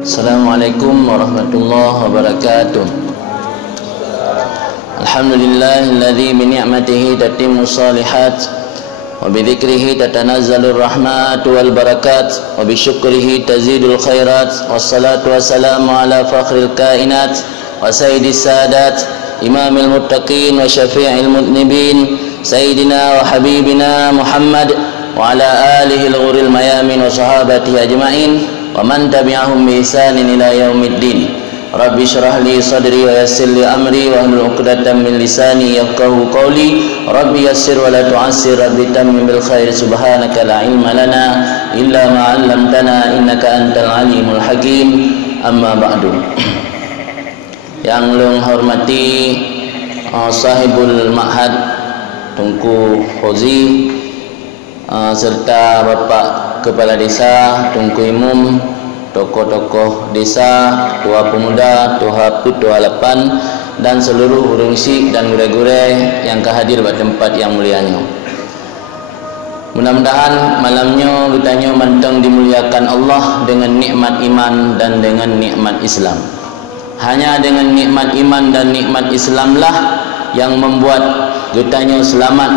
Assalamualaikum warahmatullahi wabarakatuh. Alhamdulillahilladzi bi ni'matihi tatimmu shalihat wa bi dzikrihi tatanazzalur rahmatu wal barakat wa bi syukrihi tazidul khairat. Wassalatu wassalamu ala fakhril kainat wa sayyidis sadat imamil muttaqin wa syafi'il mudnibin sayyidina wa habibina Muhammad wa ala alihi al-ghuril mayamin wa sahabatihi ajma'in wa man tabi'ahum bi ihsanin ila yaumiddin. Rabbi syrah li sadri wa yassir li amri wa hlul 'uqdatam min lisani yafqahu qawli. Rabbi yassir wa la tu'assir, rabbi tammim bil khair. Subhanaka la ilma lana illa ma 'allamtana innaka antal alimul hakim. Amma ba'du. Yang long hormati sahibul ma'had Tunku Fauzi, serta Bapak Kepala Desa, Tunku Imum, tokoh-tokoh desa, tua pemuda, tua putu halapan, dan seluruh urungsi dan gure-gure yang kehadir pada tempat yang mulianya. Mudah-mudahan malamnya kitanya mantang dimuliakan Allah dengan nikmat iman dan dengan nikmat Islam. Hanya dengan nikmat iman dan nikmat Islamlah yang membuat kitanya selamat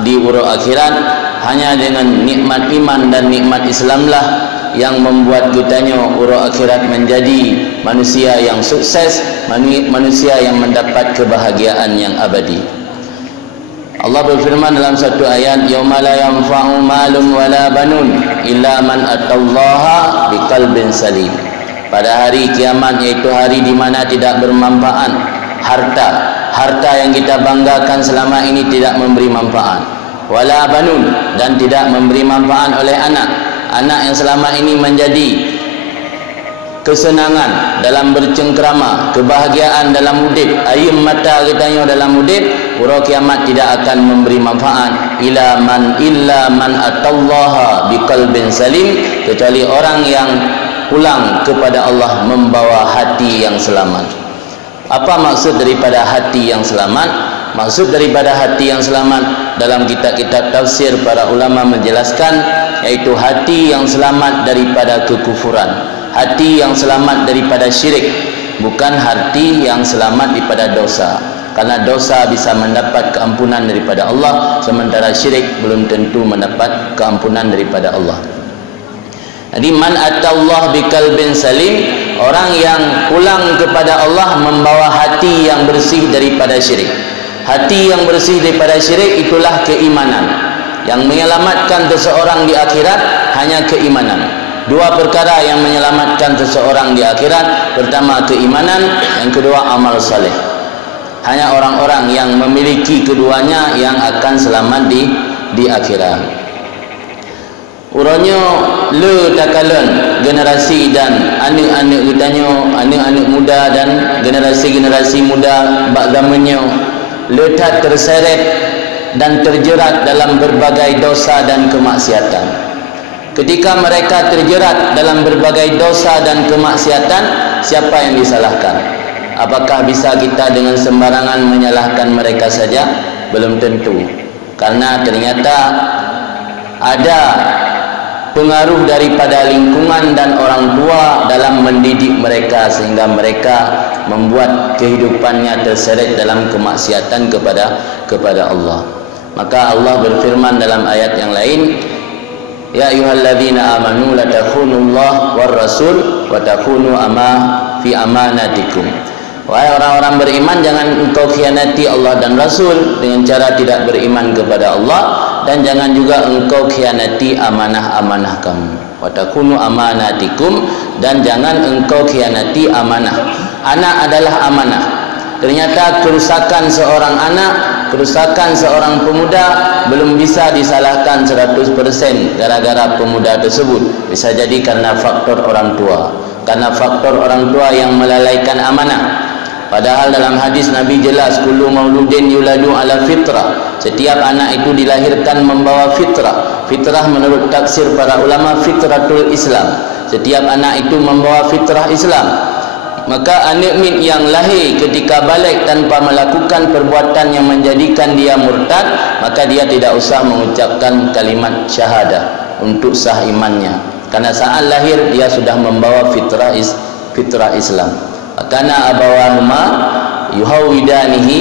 di uruk akhirat. Hanya dengan nikmat iman dan nikmat Islamlah yang membuat kitanya uruk akhirat menjadi manusia yang sukses, manusia yang mendapat kebahagiaan yang abadi. Allah berfirman dalam satu ayat, yauma la yanfa'u malun wala banun illa man atallaha biqalbin salim. Pada hari kiamat, yaitu hari di mana tidak bermanfaat harta yang kita banggakan selama ini tidak memberi manfaat, wala banun, dan tidak memberi manfaat oleh anak yang selama ini menjadi kesenangan dalam bercengkrama, kebahagiaan dalam udip, air mata kitanya dalam udip. Urut kiamat tidak akan memberi manfaat illa man atallaha biqalbin salim, kecuali orang yang pulang kepada Allah membawa hati yang selamat. Apa maksud daripada hati yang selamat? Maksud daripada hati yang selamat dalam kitab-kitab tafsir para ulama menjelaskan, yaitu hati yang selamat daripada kekufuran, hati yang selamat daripada syirik, bukan hati yang selamat daripada dosa. Karena dosa bisa mendapat keampunan daripada Allah, sementara syirik belum tentu mendapat keampunan daripada Allah. Jadi man atallah biqalbin salim, orang yang pulang kepada Allah membawa hati yang bersih daripada syirik. Hati yang bersih daripada syirik itulah keimanan. Yang menyelamatkan seseorang di akhirat hanya keimanan. Dua perkara yang menyelamatkan seseorang di akhirat, pertama keimanan, yang kedua amal saleh. Hanya orang-orang yang memiliki keduanya yang akan selamat di akhirat. Urangnya le takalan generasi dan anak-anak kitanya, anak-anak muda dan generasi-generasi muda bak zamannya letak terseret dan terjerat dalam berbagai dosa dan kemaksiatan. Ketika mereka terjerat dalam berbagai dosa dan kemaksiatan, siapa yang disalahkan? Apakah bisa kita dengan sembarangan menyalahkan mereka saja? Belum tentu. Karena ternyata ada pengaruh daripada lingkungan dan orang tua dalam mendidik mereka, sehingga mereka membuat kehidupannya terseret dalam kemaksiatan kepada Allah. Maka Allah berfirman dalam ayat yang lain, ya ayyuhalladzina amanu la takhunullah war rasul wa takhunu fi amanatikum. Wahai orang-orang beriman, jangan engkau khianati Allah dan Rasul dengan cara tidak beriman kepada Allah, dan jangan juga engkau khianati amanah-amanah kamu. Wa takunu amanatikum, dan jangan engkau khianati amanah. Anak adalah amanah. Ternyata kerusakan seorang anak, kerusakan seorang pemuda belum bisa disalahkan 100% gara-gara pemuda tersebut. Bisa jadi karena faktor orang tua, karena faktor orang tua yang melalaikan amanah. Padahal dalam hadis Nabi jelas, kullu mauludin yuladu ala fitrah. Setiap anak itu dilahirkan membawa fitrah. Fitrah menurut tafsir para ulama fitratul Islam. Setiap anak itu membawa fitrah Islam. Maka anak yang lahir ketika balik tanpa melakukan perbuatan yang menjadikan dia murtad, maka dia tidak usah mengucapkan kalimat syahadah untuk sah imannya. Karena saat lahir dia sudah membawa fitrah Islam. Karena abawahuma yuhawidanihi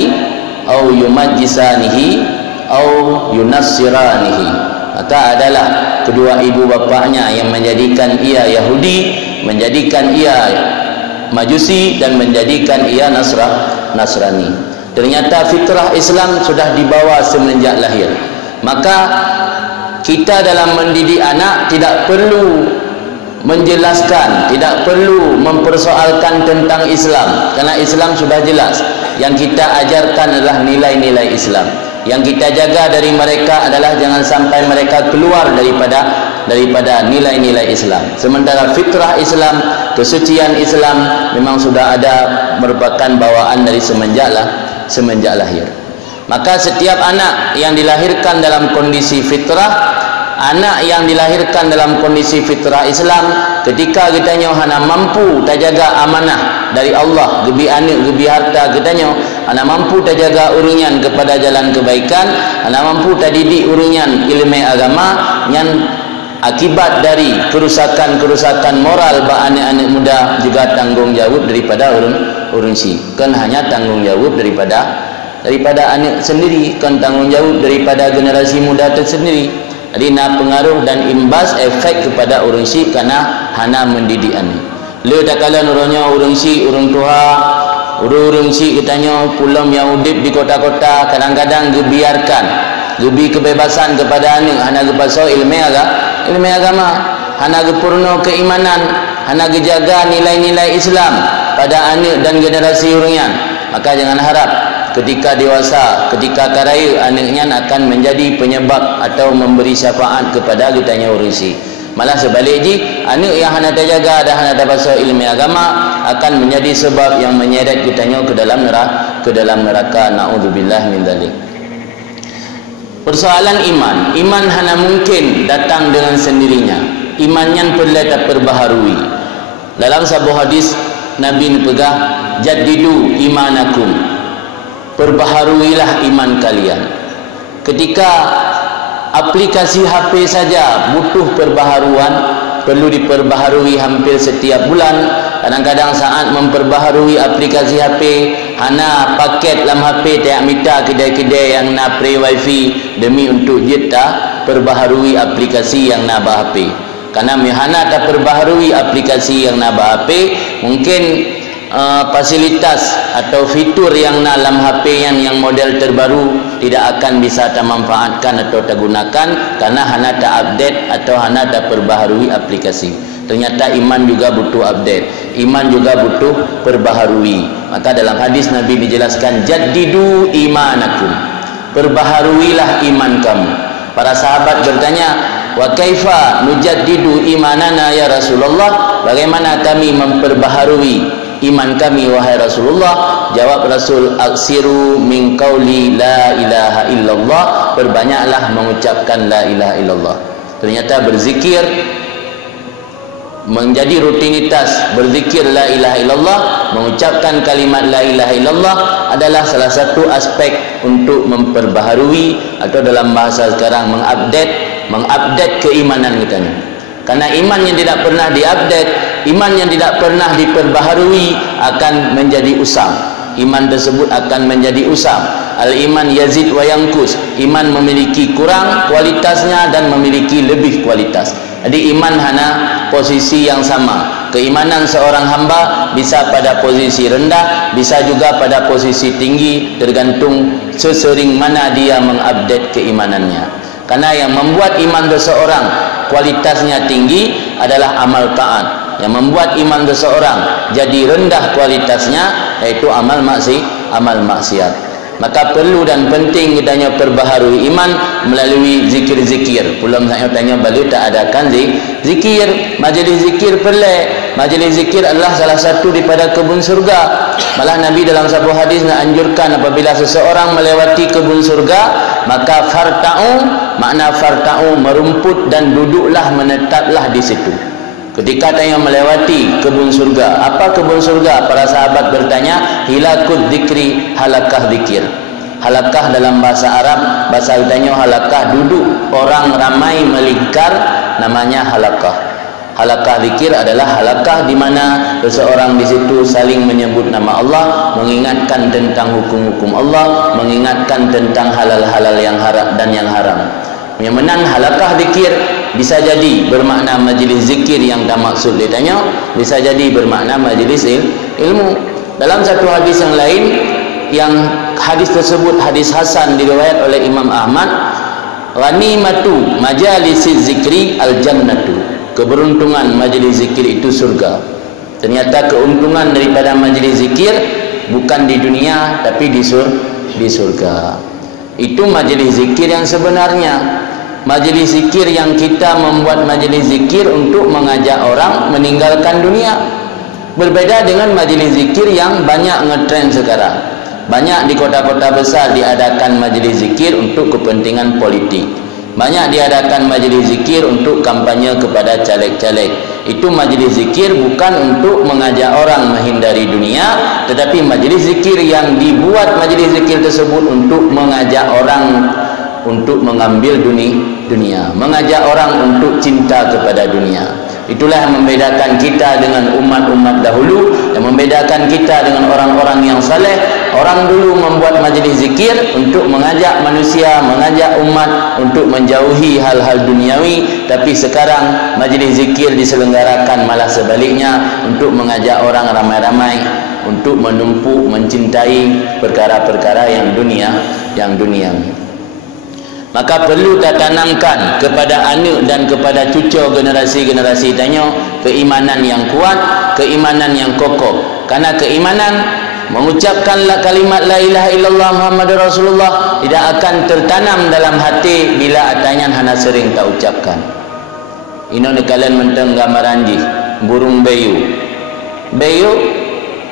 au yumajjisanihi au yunassiranihi. Maka adalah kedua ibu bapaknya yang menjadikan ia Yahudi, menjadikan ia Majusi, dan menjadikan ia Nasrani. Ternyata fitrah Islam sudah dibawa semenjak lahir. Maka kita dalam mendidik anak tidak perlu menjelaskan, tidak perlu mempersoalkan tentang Islam, karena Islam sudah jelas. Yang kita ajarkan adalah nilai-nilai Islam. Yang kita jaga dari mereka adalah jangan sampai mereka keluar daripada nilai-nilai Islam. Sementara fitrah Islam, kesucian Islam memang sudah ada, merupakan bawaan dari semenjak lahir. Maka setiap anak yang dilahirkan dalam kondisi fitrah, anak yang dilahirkan dalam kondisi fitrah Islam, ketika kitanya hana mampu terjaga amanah dari Allah, gebi anak gebi harta kitanya, hana mampu terjaga urungan kepada jalan kebaikan, hana mampu terdidik urungan ilmu agama, yang akibat dari kerusakan moral ba anak-anak muda juga tanggung jawab daripada urun si. Kan hanya tanggung jawab daripada anak sendiri, kan tanggung jawab daripada generasi muda tersendiri. Jadi nak pengaruh dan imbas efek kepada urang si karena hana mendidik anak. Le tak kala nuranya urang si, urang tua, urang si katanya pulang yang udip di kota-kota, kadang-kadang gebiarkan, gebi kebebasan kepada anak, hana gepaso ilmu agama, hana gepurno keimanan, hana gejaga nilai-nilai Islam pada anak dan generasi urangnya. Maka jangan harap ketika dewasa, ketika karaya, anaknya akan menjadi penyebab atau memberi syafaat kepada kitanya urusi. Malah sebaliknya, anak yang hana terjaga dan hana dapat ilmu agama akan menjadi sebab yang menyeret kitanya ke dalam neraka. Naudzubillah min dzalik. Persoalan iman hana mungkin datang dengan sendirinya. Imannya perlu terperbaharui. Dalam sebuah hadis Nabi pegah, jaddidu imanakum, perbaharuilah iman kalian. Ketika aplikasi HP saja butuh perbaharuan, perlu diperbaharui hampir setiap bulan. Kadang-kadang saat memperbaharui aplikasi HP, hana paket dalam HP tak minta kedai-kedai yang nak pre wifi demi untuk jeta perbaharui aplikasi yang nak HP. Karena mihana tak perbaharui aplikasi yang nak HP, mungkin fasilitas atau fitur yang dalam HP yang model terbaru tidak akan bisa termanfaatkan atau tergunakan karena hana tak update atau hana tak perbaharui aplikasi. Ternyata iman juga butuh update, iman juga butuh perbaharui. Maka dalam hadis Nabi dijelaskan, jaddidu imanakum, perbaharuilah iman kamu. Para sahabat bertanya, wa kaifa nujaddidu imanana ya Rasulullah, bagaimana kami memperbaharui iman kami wahai Rasulullah? Jawab Rasul, aksiru min qauli la ilaha illallah, perbanyaklah mengucapkan la ilaha illallah. Ternyata berzikir menjadi rutinitas, berzikir la ilaha illallah, mengucapkan kalimat la ilaha illallah adalah salah satu aspek untuk memperbaharui atau dalam bahasa sekarang mengupdate keimanan kita. Karena iman yang tidak pernah diupdate, iman yang tidak pernah diperbaharui akan menjadi usang. Iman tersebut akan menjadi usang. Al-iman yazid wa yankus. Iman memiliki kurang kualitasnya dan memiliki lebih kualitas. Jadi iman hana posisi yang sama. Keimanan seorang hamba bisa pada posisi rendah, bisa juga pada posisi tinggi, tergantung sesering mana dia mengupdate keimanannya. Karena yang membuat iman seseorang kualitasnya tinggi adalah amal taat. Yang membuat iman seseorang jadi rendah kualitasnya yaitu amal maksiat. Maka perlu dan penting kitanya perbaharui iman melalui zikir-zikir. Pulang saya tanya balik tak adakan zikir, majlis zikir perlu. Majlis zikir adalah salah satu daripada kebun surga. Malah Nabi dalam sebuah hadis nak anjurkan apabila seseorang melewati kebun surga, maka farta'u, makna farta'u merumput dan duduklah, menetaplah di situ. Ketika tanya melewati kebun surga, apa kebun surga? Para sahabat bertanya, hilakut dzikri, halakah zikir. Halakah dalam bahasa Arab, bahasa kitanya halakah, duduk orang ramai melingkar, namanya halakah. Halakah zikir adalah halakah di mana seseorang di situ saling menyebut nama Allah, mengingatkan tentang hukum-hukum Allah, mengingatkan tentang halal-halal yang haram dan yang haram. Yang menang halakah zikir bisa jadi bermakna majlis zikir yang tak maksud ditanya, bisa jadi bermakna majlis ilmu. Dalam satu hadis yang lain, yang hadis tersebut hadis hasan diriwayat oleh Imam Ahmad, ghanimatu majalisiz zikri al-jannatu, keberuntungan majlis zikir itu surga. Ternyata keuntungan daripada majlis zikir bukan di dunia tapi di surga. Itu majlis zikir yang sebenarnya. Majlis zikir yang kita membuat majlis zikir untuk mengajak orang meninggalkan dunia. Berbeda dengan majlis zikir yang banyak ngetrend sekarang. Banyak di kota-kota besar diadakan majlis zikir untuk kepentingan politik. Banyak diadakan majlis zikir untuk kampanye kepada caleg-caleg. Itu majlis zikir bukan untuk mengajak orang menghindari dunia, tetapi majlis zikir yang dibuat majlis zikir tersebut untuk mengajak orang untuk mengambil dunia, mengajak orang untuk cinta kepada dunia. Itulah yang membedakan kita dengan umat-umat dahulu, yang membedakan kita dengan orang-orang yang saleh. Orang dulu membuat majlis zikir untuk mengajak manusia, mengajak umat untuk menjauhi hal-hal duniawi, tapi sekarang majlis zikir diselenggarakan malah sebaliknya, untuk mengajak orang ramai-ramai untuk menumpuk mencintai perkara-perkara yang duniawi. Maka perlu kita tanamkan kepada anak dan kepada cucu generasi-generasi tanya keimanan yang kuat, keimanan yang kokoh. Karena keimanan mengucapkan kalimat la ilaha illallah Muhammadur Rasulullah tidak akan tertanam dalam hati bila atanya hana sering tak ucapkan. Ini kalian menteng gambaran ji burung beo. Beo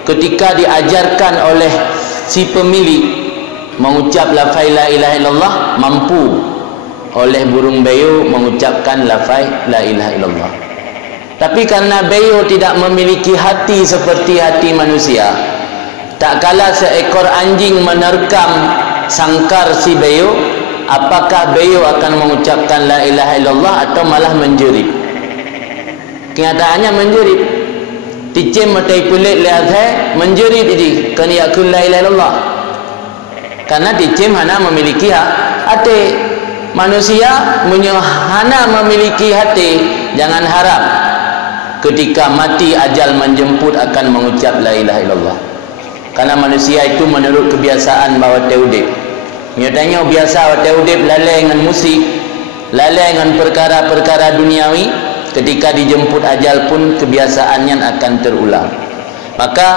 ketika diajarkan oleh si pemilik mengucap lafaz la ilaha illallah, mampu oleh burung beo mengucapkan lafaz la ilaha illallah. Tapi karena beo tidak memiliki hati seperti hati manusia, tak kala seekor anjing menerkam sangkar si beo, apakah beo akan mengucapkan la ilaha illallah atau malah menjerit? Kenyataannya menjerit. Ticim matai pelik lihat menjerit ini kan yakul la ilaha illallah. Karena ticim hana memiliki hati. Manusia hana memiliki hati, jangan harap ketika mati ajal menjemput akan mengucap la ilaha illallah. Karena manusia itu menurut kebiasaan bahawa teudip. Nyatanya biasa teudip lalai dengan musik, lalai dengan perkara-perkara duniawi, ketika dijemput ajal pun kebiasaannya akan terulang. Maka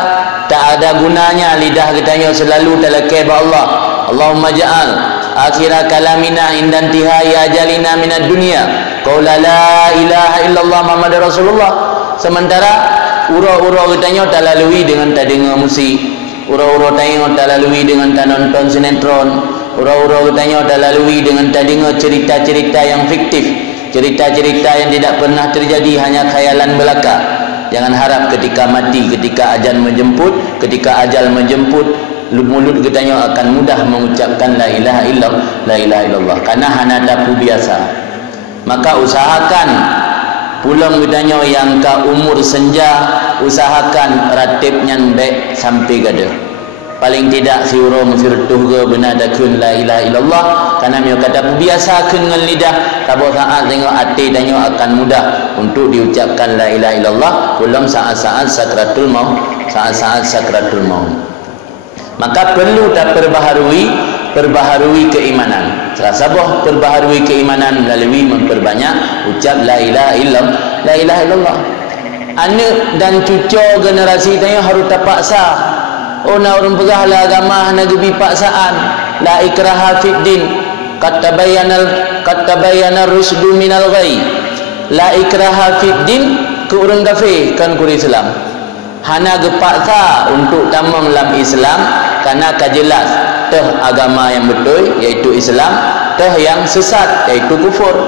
tak ada gunanya lidah kita selalu talakai ba Allah. Allahumma ja'al akhir kalamina inda intihai ajalina minad dunya qaula la ilaha illallah Muhammadur Rasulullah. Sementara ura-ura kita tak lalui dengan tak dengar musik, ura-ura kita tak lalui dengan tak nonton sinetron, ura-ura kita tak lalui dengan tak dengar cerita-cerita yang fiktif, cerita-cerita yang tidak pernah terjadi, hanya khayalan belaka. Jangan harap ketika mati, ketika ajal menjemput, mulut kita akan mudah mengucapkan la ilaha illallah karena hana tapu biasa. Maka usahakan pulang kita yang ke umur senja, usahakan ratibnya baik sampai gada. Paling tidak siuro mufirtuh ke benadakun la ilaha illallah, karena dia kata biasa dengan lidah, tabuk saat tengok hati tanya akan mudah untuk diucapkan la ilaha illallah dalam saat-saat sakratul maut, saat-saat sakratul maut. Maka perlu tak perbaharui keimanan. Salah perbaharui keimanan melalui memperbanyak ucap la ilaha illallah. Anak dan cucu generasi tanya harus terpaksa. Oh na orang pegahlah agama na gebi paksaan, la ikraha fid din, qad tabayyana rusdu minal ghayy. La ikraha fid din ke orang kafir kan ku Islam. Hana gepaksa untuk tamam dalam Islam karena kajelas teh agama yang betul iaitu Islam, teh yang sesat iaitu kufur.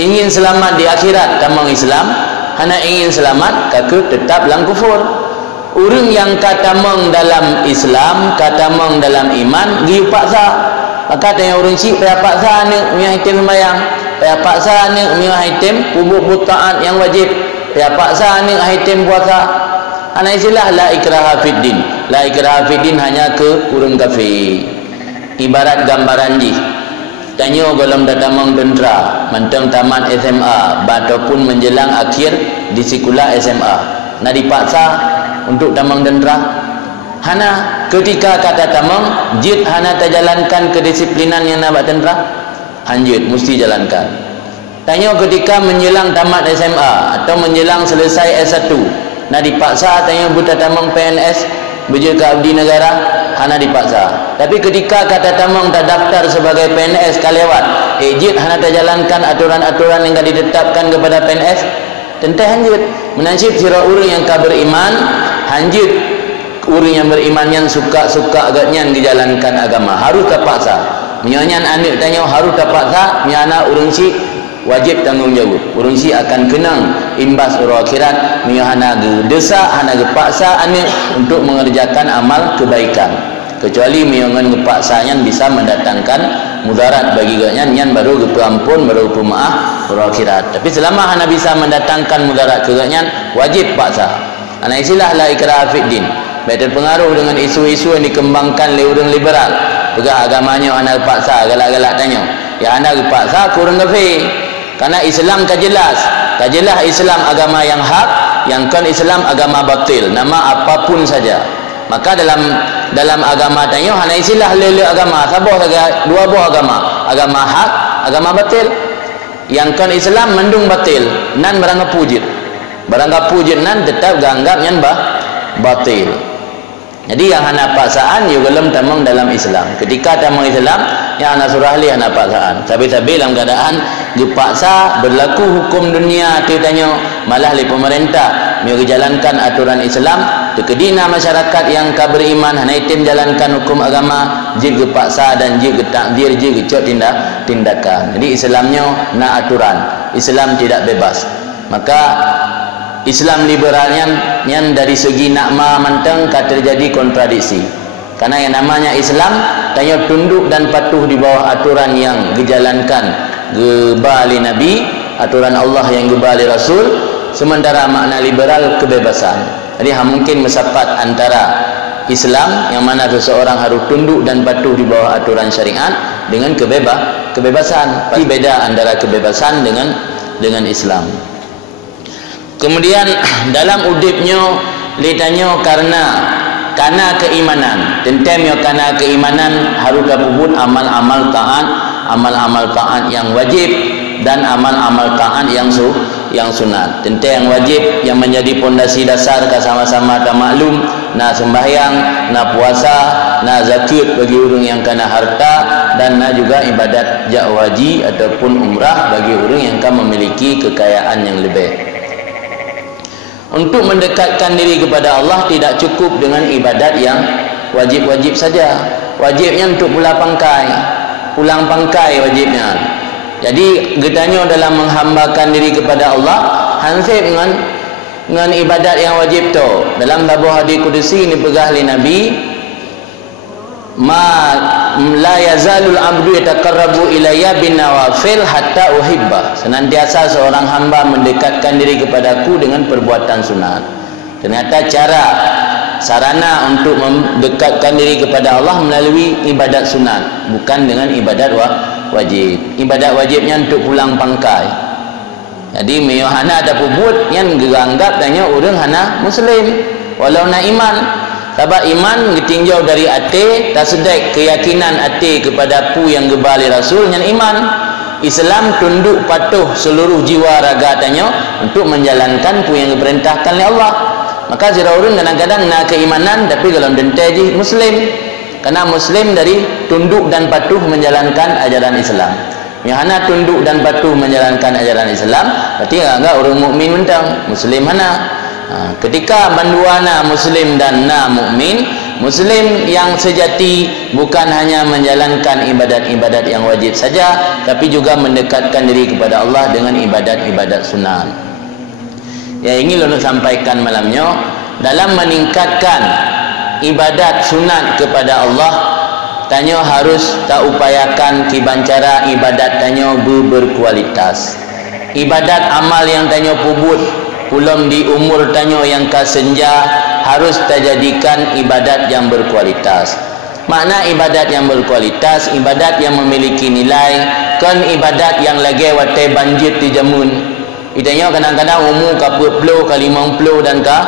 Ingin selamat di akhirat tamam Islam, hana ingin selamat kaku tetap dalam kufur. Orang yang kata meng dalam Islam, kata meng dalam iman, dia paksa. Maka tanya orang cik payah paksa ni punya hitam sembahyang. payah paksa ni miah item pubuk taat yang wajib, payah paksa ni item puasa. Ana istilah la ikraha fid din. La ikraha fid din hanya ke urang kafir. Ibarat gambaran ji. Tanyo golong datamang tentera, mentang tamat SMA ataupun menjelang akhir di sekolah SMA. Nak dipaksa untuk tamang tentera. Hana ketika kata tamang, jid hana terjalankan kedisiplinan yang nak buat tentera. Hanjut mesti jalankan. Tanya ketika menjelang tamat SMA atau menjelang selesai S1, nak dipaksa tanya buta tamang PNS bekerja ke abdi negara, hana dipaksa. Tapi ketika kata tamang terdaftar sebagai PNS kalewat, jid hana terjalankan aturan-aturan yang ditetapkan kepada PNS, tentu hanjut. Menasib sira urang yang beriman, hanjut urang yang beriman yang suka-suka agaknya dijalankan agama, harus terpaksa. Menyanyan anak tanya harus terpaksa, miana urang si wajib tanggungjawab. Urang si akan kenang imbas urang akhirat, miana gedesa hana gepaksa anak untuk mengerjakan amal kebaikan. Kecuali miangan gepaksanya bisa mendatangkan mudarat bagi gaknya, nyan baru gepampun, baru pemaaf urang akhirat. Tapi selama hana bisa mendatangkan mudarat ke gaknya, wajib paksa. Ana istilah la ikraha fid din. Baik terpengaruh dengan isu-isu yang dikembangkan oleh orang liberal. Pegah agamanya anak paksa, galak-galak tanya. Ya anak paksa kurang kafir. Karena Islam kajelas Islam agama yang hak, yang kan Islam agama batil, nama apapun saja. Maka dalam agama tanya hanya istilah lele agama, sabah saja dua buah agama, agama hak, agama batil. Yang kan Islam mendung batil, nan barang pujit. Barang pujit nan tetap ganggap nyan batil. Jadi yang hana paksaan juga dalam tamang dalam Islam. Ketika tamang Islam yang hana surah li hana paksaan. Tapi dalam keadaan dipaksa berlaku hukum dunia tu tanya malah li pemerintah mau jalankan aturan Islam, kedina masyarakat yang beriman hana itim jalankan hukum agama, jig paksa dan jig takdir, jig cok tindakan. Jadi Islamnya na aturan. Islam tidak bebas. Maka Islam liberalnya yang dari segi nakma mentang terjadi kontradiksi. Karena yang namanya Islam tanya tunduk dan patuh di bawah aturan yang dijalankan gebali Nabi, aturan Allah yang gebali Rasul, sementara makna liberal kebebasan. Jadi mungkin mesapat antara Islam yang mana seseorang harus tunduk dan patuh di bawah aturan syariat dengan kebebasan. Pasti beda antara kebebasan dengan Islam. Kemudian dalam udipnya ditanya karena keimanan, tentemnya karena keimanan harus kabubut amal-amal taat yang wajib dan amal-amal taat yang sunat. Tentu yang wajib yang menjadi pondasi dasar sama-sama tak maklum, na sembahyang, na puasa, na zakat bagi orang yang kena harta, dan na juga ibadat haji ataupun umrah bagi orang yang kan memiliki kekayaan yang lebih. Untuk mendekatkan diri kepada Allah tidak cukup dengan ibadat yang wajib-wajib saja. Wajibnya untuk pulang pangkai wajibnya. Jadi getanya dalam menghambakan diri kepada Allah hansip dengan ibadat yang wajib tu. Dalam sebuah hadis kudusi ini pegah oleh Nabi, ma la yazalul abdu yataqarrabu ilayya bin nawafil hatta uhibba. Senantiasa seorang hamba mendekatkan diri kepadaku dengan perbuatan sunat. Ternyata sarana untuk mendekatkan diri kepada Allah melalui ibadat sunat, bukan dengan ibadat wajib. Ibadat wajibnya untuk pulang pangkai. Jadi meyuhana ada pubut yang dianggap tanya orang hana muslim walau na iman. Sebab iman ditinjau dari hati, tak sedek keyakinan hati kepada pu yang gebali Rasul yang iman. Islam tunduk patuh seluruh jiwa raga tanya untuk menjalankan pu yang diperintahkan oleh Allah. Maka zira urun kadang-kadang nak keimanan tapi kalau denteji muslim. Karena muslim dari tunduk dan patuh menjalankan ajaran Islam. Yang hana tunduk dan patuh menjalankan ajaran Islam, berarti enggak orang mukmin mentang, muslim hana. Ketika banduana muslim dan na mukmin, muslim yang sejati bukan hanya menjalankan ibadat-ibadat yang wajib saja, tapi juga mendekatkan diri kepada Allah dengan ibadat-ibadat sunat. Yang ingin lalu sampaikan malamnya, dalam meningkatkan ibadat sunat kepada Allah, tanyo harus tak upayakan kibancara ibadat tanyo berkualitas. Ibadat amal yang tanyo pubut pulang di umur tanyo yang kasenja harus terjadikan ibadat yang berkualitas. Makna ibadat yang berkualitas, ibadat yang memiliki nilai, kan ibadat yang lagi watai banjir di jamun. Itanya kadang-kadang umur ka 40 ka 50 dan ka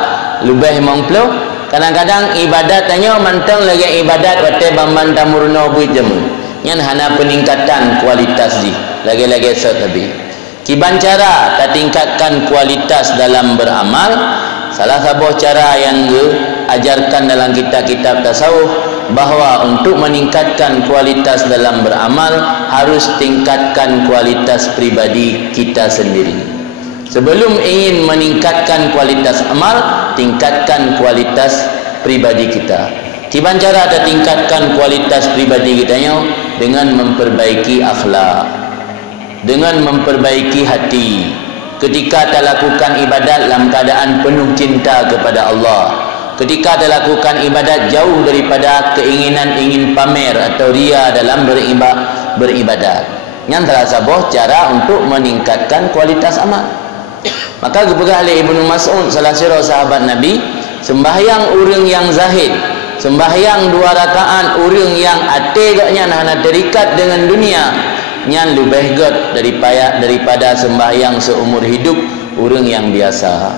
lebih 50. Kadang-kadang ibadat tanya mantang lagi ibadat watai bamban tamurno buit jamun. Yang hana peningkatan kualitas di lagi-lagi lebih. Kibancara tak tingkatkan kualitas dalam beramal. Salah satu cara yang diajarkan dalam kitab-kitab tasawuf bahawa untuk meningkatkan kualitas dalam beramal harus tingkatkan kualitas pribadi kita sendiri. Sebelum ingin meningkatkan kualitas amal, tingkatkan kualitas pribadi kita. Tiban cara ada tingkatkan kualitas pribadi kita dengan memperbaiki akhlak, dengan memperbaiki hati. Ketika kita lakukan ibadat dalam keadaan penuh cinta kepada Allah, ketika kita lakukan ibadat jauh daripada keinginan ingin pamer atau ria dalam beribadat. Yang salah satu cara untuk meningkatkan kualitas amal. Maka kepegang oleh Ibnu Mas'ud salah seorang sahabat Nabi, sembahyang orang yang zahid, sembahyang 2 rakaat orang yang ate gaknya nak terikat dengan dunia, yang lebih god daripada sembahyang seumur hidup orang yang biasa.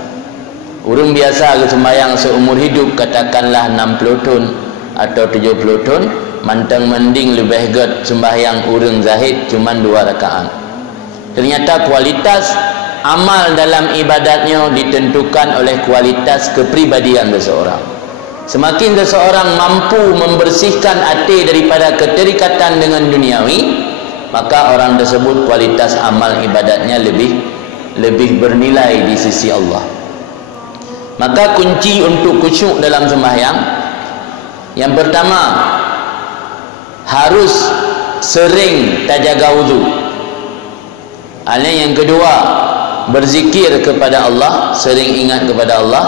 Orang biasa ke sembahyang seumur hidup katakanlah 60 tahun atau 70 tahun, mantang mending lebih god sembahyang orang zahid cuma 2 rakaat. Ternyata kualitas amal dalam ibadatnya ditentukan oleh kualitas kepribadian seseorang. Semakin seseorang mampu membersihkan hati daripada keterikatan dengan duniawi, maka orang tersebut kualitas amal ibadatnya lebih bernilai di sisi Allah. Maka kunci untuk khusyuk dalam sembahyang, yang pertama harus sering terjaga wudu. Yang kedua berzikir kepada Allah, sering ingat kepada Allah.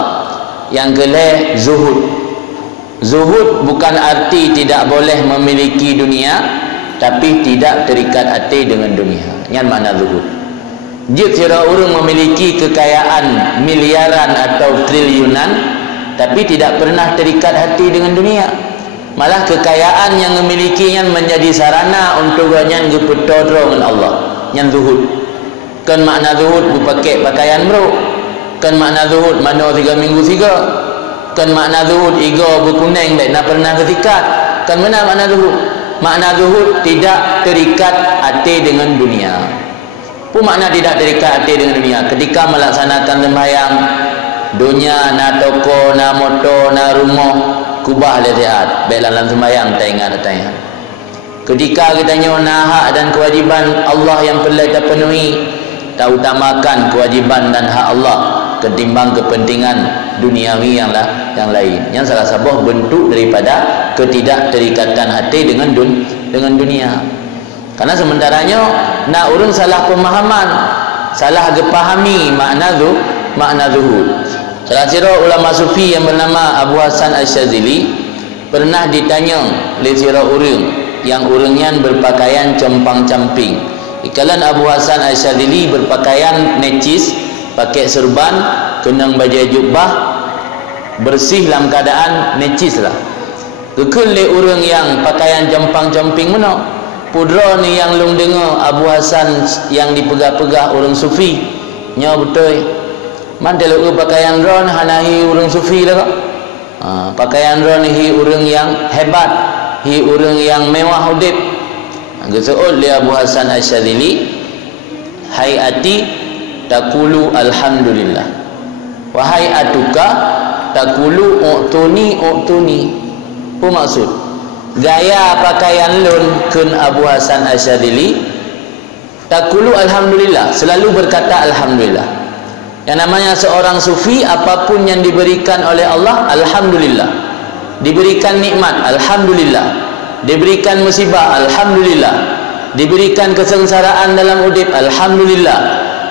Yang kelima zuhud. Zuhud bukan arti tidak boleh memiliki dunia, tapi tidak terikat hati dengan dunia. Yang mana zuhud? Jika orang memiliki kekayaan miliaran atau triliunan, tapi tidak pernah terikat hati dengan dunia, malah kekayaan yang memilikinya menjadi sarana untuk yang berpetodro dengan Allah. Yang zuhud. Kan makna zuhud berpakai pakaian bro. Kan makna zuhud mana 3 minggu 3. Kan makna zuhud iga berkuning baik nak pernah ketikat. Kan mana makna zuhud? Makna zuhud tidak terikat hati dengan dunia. Apa makna tidak terikat hati dengan dunia? Ketika melaksanakan sembahyang, dunia na toko, na motor, na rumah, kubah lihat baik dalam sembahyang tak ingat. Ketika kita nyona hak dan kewajiban Allah yang perlu kita penuhi, kita utamakan kewajiban dan hak Allah ketimbang kepentingan duniawi yang lain. Yang salah satu bentuk daripada ketidakterikatan hati dengan dunia. Karena sementaranya nak urun salah pemahaman, salah gepahami makna zuhud. Salah seorang ulama sufi yang bernama Abu Hasan Asyadzili pernah ditanya oleh seorang orang yang orangnya berpakaian compang-camping. Ikalan Abu Hasan Asyadzili berpakaian necis, pakai serban, kenang baju jubah, bersih dalam keadaan necis lah. Kekal le orang yang pakaian compang-camping mana? Pudra ni yang long dengar Abu Hasan yang dipegah-pegah orang sufi. Nya betul. Mantel orang pakaian ron hanahi orang sufi lah kak. Pakaian ron hi orang yang hebat, hi orang yang mewah udip. Geseol li Abu Hasan Asyadzili, hai ati takulu alhamdulillah. Wahai atuka takulu u'tuni. Apa maksud? Gaya pakaian lun kun Abu Hasan Asyadzili takulu alhamdulillah, selalu berkata alhamdulillah. Yang namanya seorang sufi, apapun yang diberikan oleh Allah alhamdulillah. Diberikan nikmat alhamdulillah, diberikan musibah alhamdulillah, diberikan kesengsaraan dalam hidup alhamdulillah,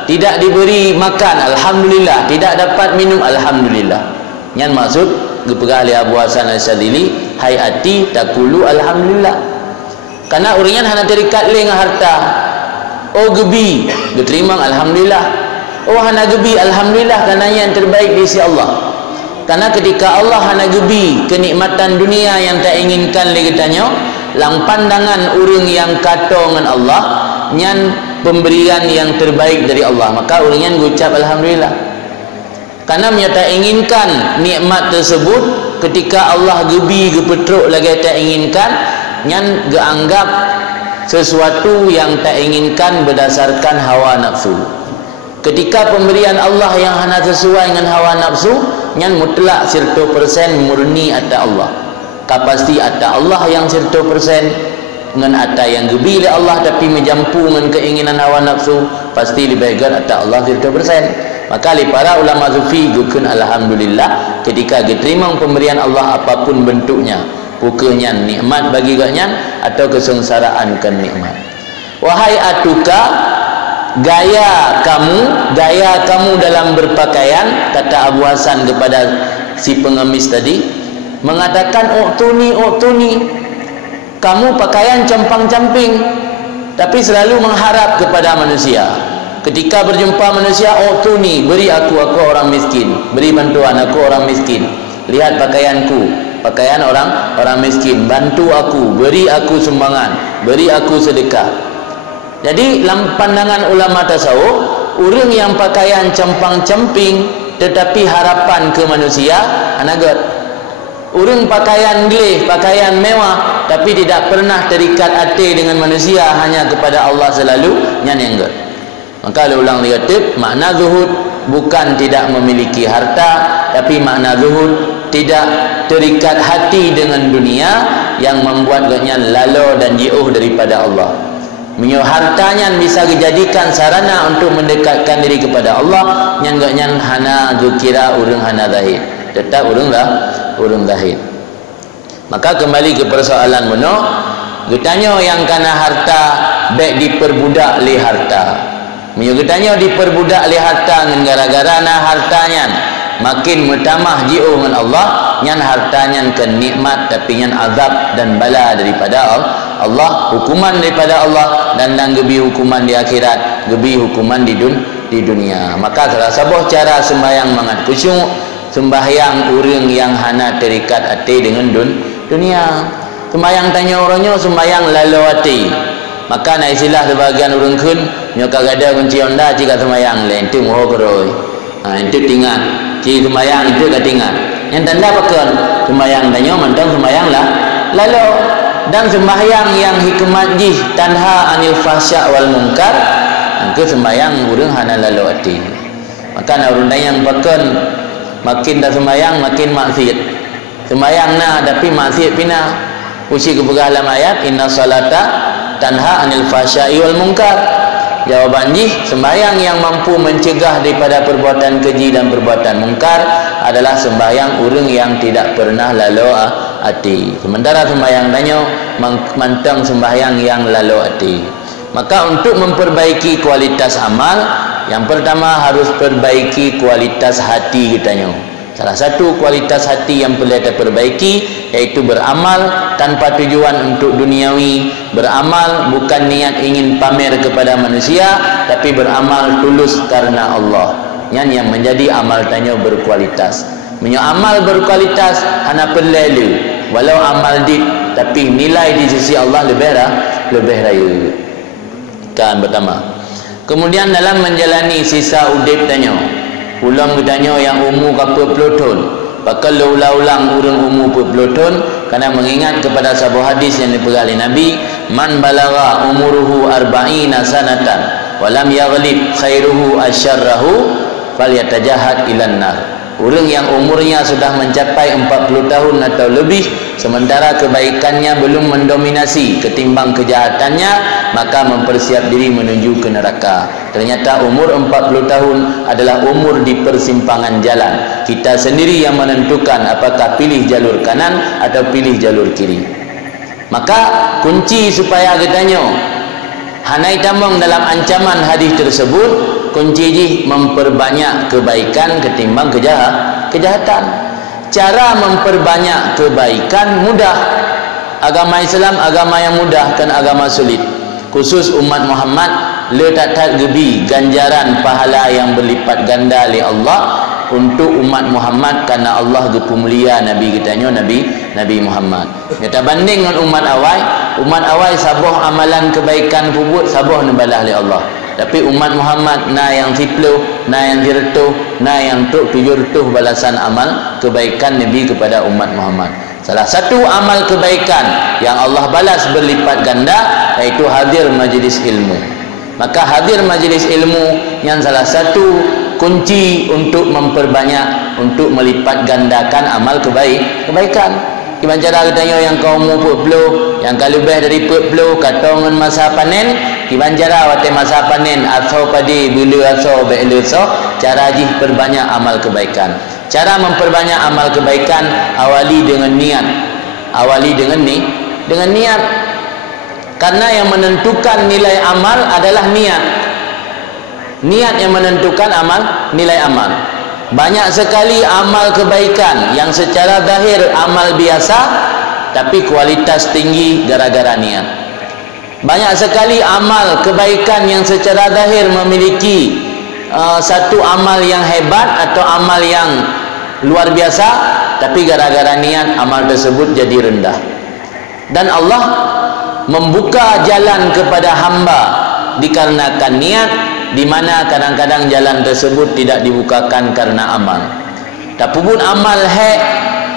tidak diberi makan alhamdulillah, tidak dapat minum alhamdulillah. Yang maksud dipegang oleh Abu Hasan Asyadzili, hai ati takulu alhamdulillah. Karena uringan hana terikat dengan harta. Oh gebi, diterima alhamdulillah. Oh hana gebi alhamdulillah, karena yang terbaik di sisi Allah. Karena ketika Allah hana gebi kenikmatan dunia yang tak inginkan lagi tanya, lang pandangan urang yang kata dengan Allah, nyan pemberian yang terbaik dari Allah, maka uringan gucap alhamdulillah. Karena menyata inginkan nikmat tersebut, ketika Allah gebi gepetruk lagi tak inginkan, nyan geanggap sesuatu yang tak inginkan berdasarkan hawa nafsu. Ketika pemberian Allah yang hana sesuai dengan hawa nafsu, nyan mutlak 100% murni atas Allah. Kapasti atas Allah yang 100%, dengan atas yang gebi oleh Allah tapi menjampu dengan keinginan hawa nafsu, pasti lebih baik atas Allah 100%. Maka li para ulama sufi gukun alhamdulillah ketika diterima pemberian Allah apapun bentuknya, bukannya nikmat bagi gaknya atau kesengsaraan kan nikmat. Wahai atuka, gaya kamu dalam berpakaian, kata Abu Hasan kepada si pengemis tadi, mengatakan uktuni, kamu pakaian compang-camping tapi selalu mengharap kepada manusia. Ketika berjumpa manusia, uktuni, beri aku orang miskin, beri bantuan aku orang miskin, lihat pakaianku, pakaian orang miskin, bantu aku, beri aku sumbangan, beri aku sedekah. Jadi dalam pandangan ulama tasawuf, orang yang pakaian compang-camping tetapi harapan ke manusia, anagat. Orang pakaian gelih, pakaian mewah tapi tidak pernah terikat hati dengan manusia, hanya kepada Allah selalu, nyanyi. Maka ulang dia kata, makna zuhud bukan tidak memiliki harta, tapi makna zuhud tidak terikat hati dengan dunia yang membuatnya lalo dan jauh daripada Allah. Menyo hartanya bisa dijadikan sarana untuk mendekatkan diri kepada Allah, nyan hana kira urang hana zahid, tetap urang zahid. Maka kembali ke persoalan mono, getanya yang kana harta baik diperbudak li harta. Menyo getanya diperbudak li harta ngan gara-gara na hartanya makin bertambah jauh dengan Allah, nyan hartanya ke nikmat tapi nyan azab dan bala daripada Allah, hukuman daripada Allah, dan gebi hukuman di akhirat, gebi hukuman di dunia. Maka salah sebuah cara sembahyang mangat khusyuk, sembahyang urang yang hana terikat hati dengan dunia. Sembahyang tanya orangnya, sembahyang lalu hati. Maka na istilah sebagian urang kun nyo kagada kunci onda jika sembahyang lain tu moho keroi. Itu tinggal. Ci sembahyang itu katingan. Yang tanda pakan sembahyang tanya mentang sembahyang lah lalu. Dan sembahyang yang hikmat jih tanha anil fahsya wal munkar, angka sembahyang urang hana lalu hati. Maka na urang yang pakan makin dah sembahyang makin maksiat. Sembahyang na tapi maksiat pina. Usi kepegang dalam ayat inna salata tanha anil fahsya wal munkar. Jawaban jih, sembahyang yang mampu mencegah daripada perbuatan keji dan perbuatan mungkar adalah sembahyang urang yang tidak pernah lalu hati. Sementara sembahyang tanya mantang sembahyang yang lalu hati. Maka untuk memperbaiki kualitas amal, yang pertama harus perbaiki kualitas hati kitanya. Salah satu kualitas hati yang perlu kita perbaiki yaitu beramal tanpa tujuan untuk duniawi, beramal bukan niat ingin pamer kepada manusia, tapi beramal tulus karena Allah. Yang menjadi amal tanya berkualitas. Amal berkualitas hana perlu, walau amal dit, tapi nilai di sisi Allah lebih raya. Kan pertama. Kemudian dalam menjalani sisa udip tanya, ulang bertanya yang umur kapal pelotun, bakal ulang urang umur pelotun, kerana mengingat kepada sebuah hadis yang dipegang oleh Nabi, man balagha umuruhu arba'ina sanatan walam yaghlib khairuhu asyarrahu falyatajahad ilan nar. Orang yang umurnya sudah mencapai 40 tahun atau lebih, sementara kebaikannya belum mendominasi ketimbang kejahatannya, maka mempersiap diri menuju ke neraka. Ternyata umur 40 tahun adalah umur di persimpangan jalan. Kita sendiri yang menentukan apakah pilih jalur kanan atau pilih jalur kiri. Maka kunci supaya kitanya hanai tambang dalam ancaman hadis tersebut, kunci ji memperbanyak kebaikan ketimbang kejahatan. Cara memperbanyak kebaikan mudah. agama Islam agama yang mudah kan agama sulit. Khusus umat Muhammad le tak gebi ganjaran pahala yang berlipat ganda oleh Allah untuk umat Muhammad karena Allah gepemulia Nabi kita Nabi Muhammad. Kita banding dengan umat awal sabuh amalan kebaikan pubut sabuh nebalah oleh Allah. Tapi umat Muhammad na yang 10, na yang 100, na yang 700 balasan amal kebaikan Nabi kepada umat Muhammad. Salah satu amal kebaikan yang Allah balas berlipat ganda iaitu hadir majlis ilmu. Maka hadir majlis ilmu yang salah satu kunci untuk memperbanyak, untuk melipat gandakan amal kebaikan. Gimana cara katanya yang kaum 40, yang kalau lebih dari 40 katongan masa panen, gimana cara waktu masa panen atau padi bulu atau belu so, cara jih perbanyak amal kebaikan. Cara memperbanyak amal kebaikan awali dengan niat. Awali dengan niat. Karena yang menentukan nilai amal adalah niat. Niat yang menentukan nilai amal. Banyak sekali amal kebaikan yang secara zahir amal biasa tapi kualitas tinggi gara-gara niat. Banyak sekali amal kebaikan yang secara zahir memiliki satu amal yang hebat atau amal yang luar biasa tapi gara-gara niat amal tersebut jadi rendah. Dan Allah membuka jalan kepada hamba dikarenakan niat, di mana kadang-kadang jalan tersebut tidak dibukakan karena amal. Tapi pun amal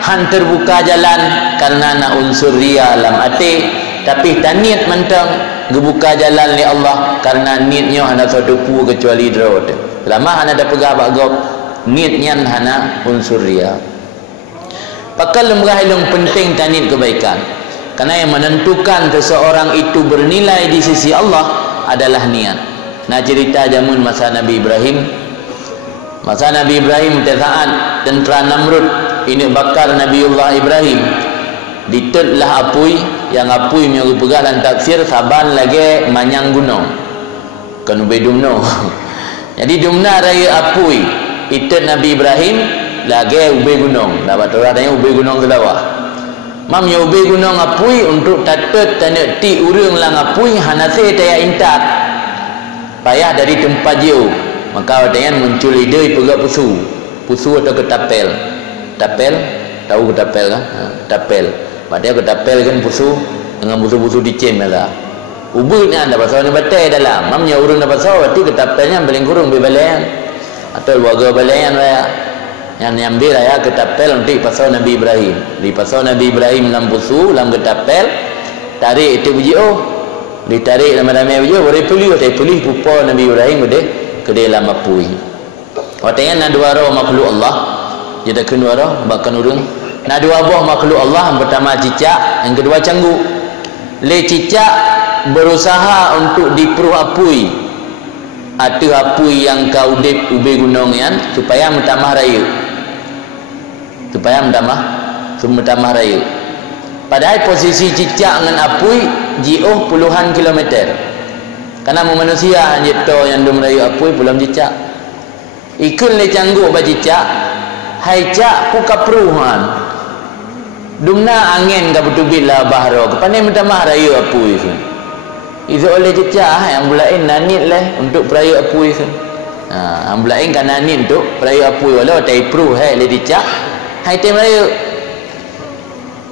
han terbuka jalan karena nak unsur ria dalam hati, tapi tak niat mentang gebuka jalan li Allah karena niatnya hana terdepu kecuali draw. Lama hana ada pegah bagop niatnya hana unsur ria. Pakal lemrah ilung penting tanit kebaikan. Karena yang menentukan seseorang itu bernilai di sisi Allah adalah niat. Nah cerita jamun masa Nabi Ibrahim. Masa Nabi Ibrahim saat tentera Namrud ini bakar Nabiullah Ibrahim. Ditutlah apui, yang apui yang pegang dan tafsir saban lagi manyang gunung. Kan ubay dumno. Jadi dumna raya apui. Itut Nabi Ibrahim lagi ubay gunung. Dapat orangnya ubay gunung ke bawah. Mam ya ubay gunung apui untuk tatut tanah ti urang lang apui hanase taya intak. Payah dari tempat jauh, maka dengan muncul ide pegak pusu atau ketapel. Tapel, tahu ketapel kan? Tapel. Padahal ketapel kan pusu dengan pusu dicem lah. Ubudnya anda pasal ni batai dalam. Mamnya urun dapat pasal, berarti ketapelnya paling kurung bebalayan atau warga balayan raya. Yang nyambil raya ketapel untuk pasal Nabi Ibrahim. Di pasal Nabi Ibrahim dalam pusu, dalam ketapel, tarik itu biji ditarik ramai-ramai baju boleh pulih pupa Nabi Ibrahim ke dalam apui. Watanya dua roh makhluk Allah jadi kedua roh bahkan urang dua buah makhluk Allah. Yang pertama cicak, yang kedua canggu. Le cicak berusaha untuk diperuh apui atau apui yang kau dip ubi gunung yan supaya mentamah raya, supaya mentamah raya. Padahal posisi cicak dengan apui jauh puluhan kilometer. Karena manusia jito yang dum rayu apui pulang cicak. Ikun le canggu ba cicak, hai cak puka peruhan. Dumna angin ka betubila bahro, kepane mentamah rayu apui tu. Itu oleh cicak yang bulain nanit leh untuk perayu apui tu. Yang bulain kan nanit untuk perayu apui walau tai peruh le cicak. Hai tem rayu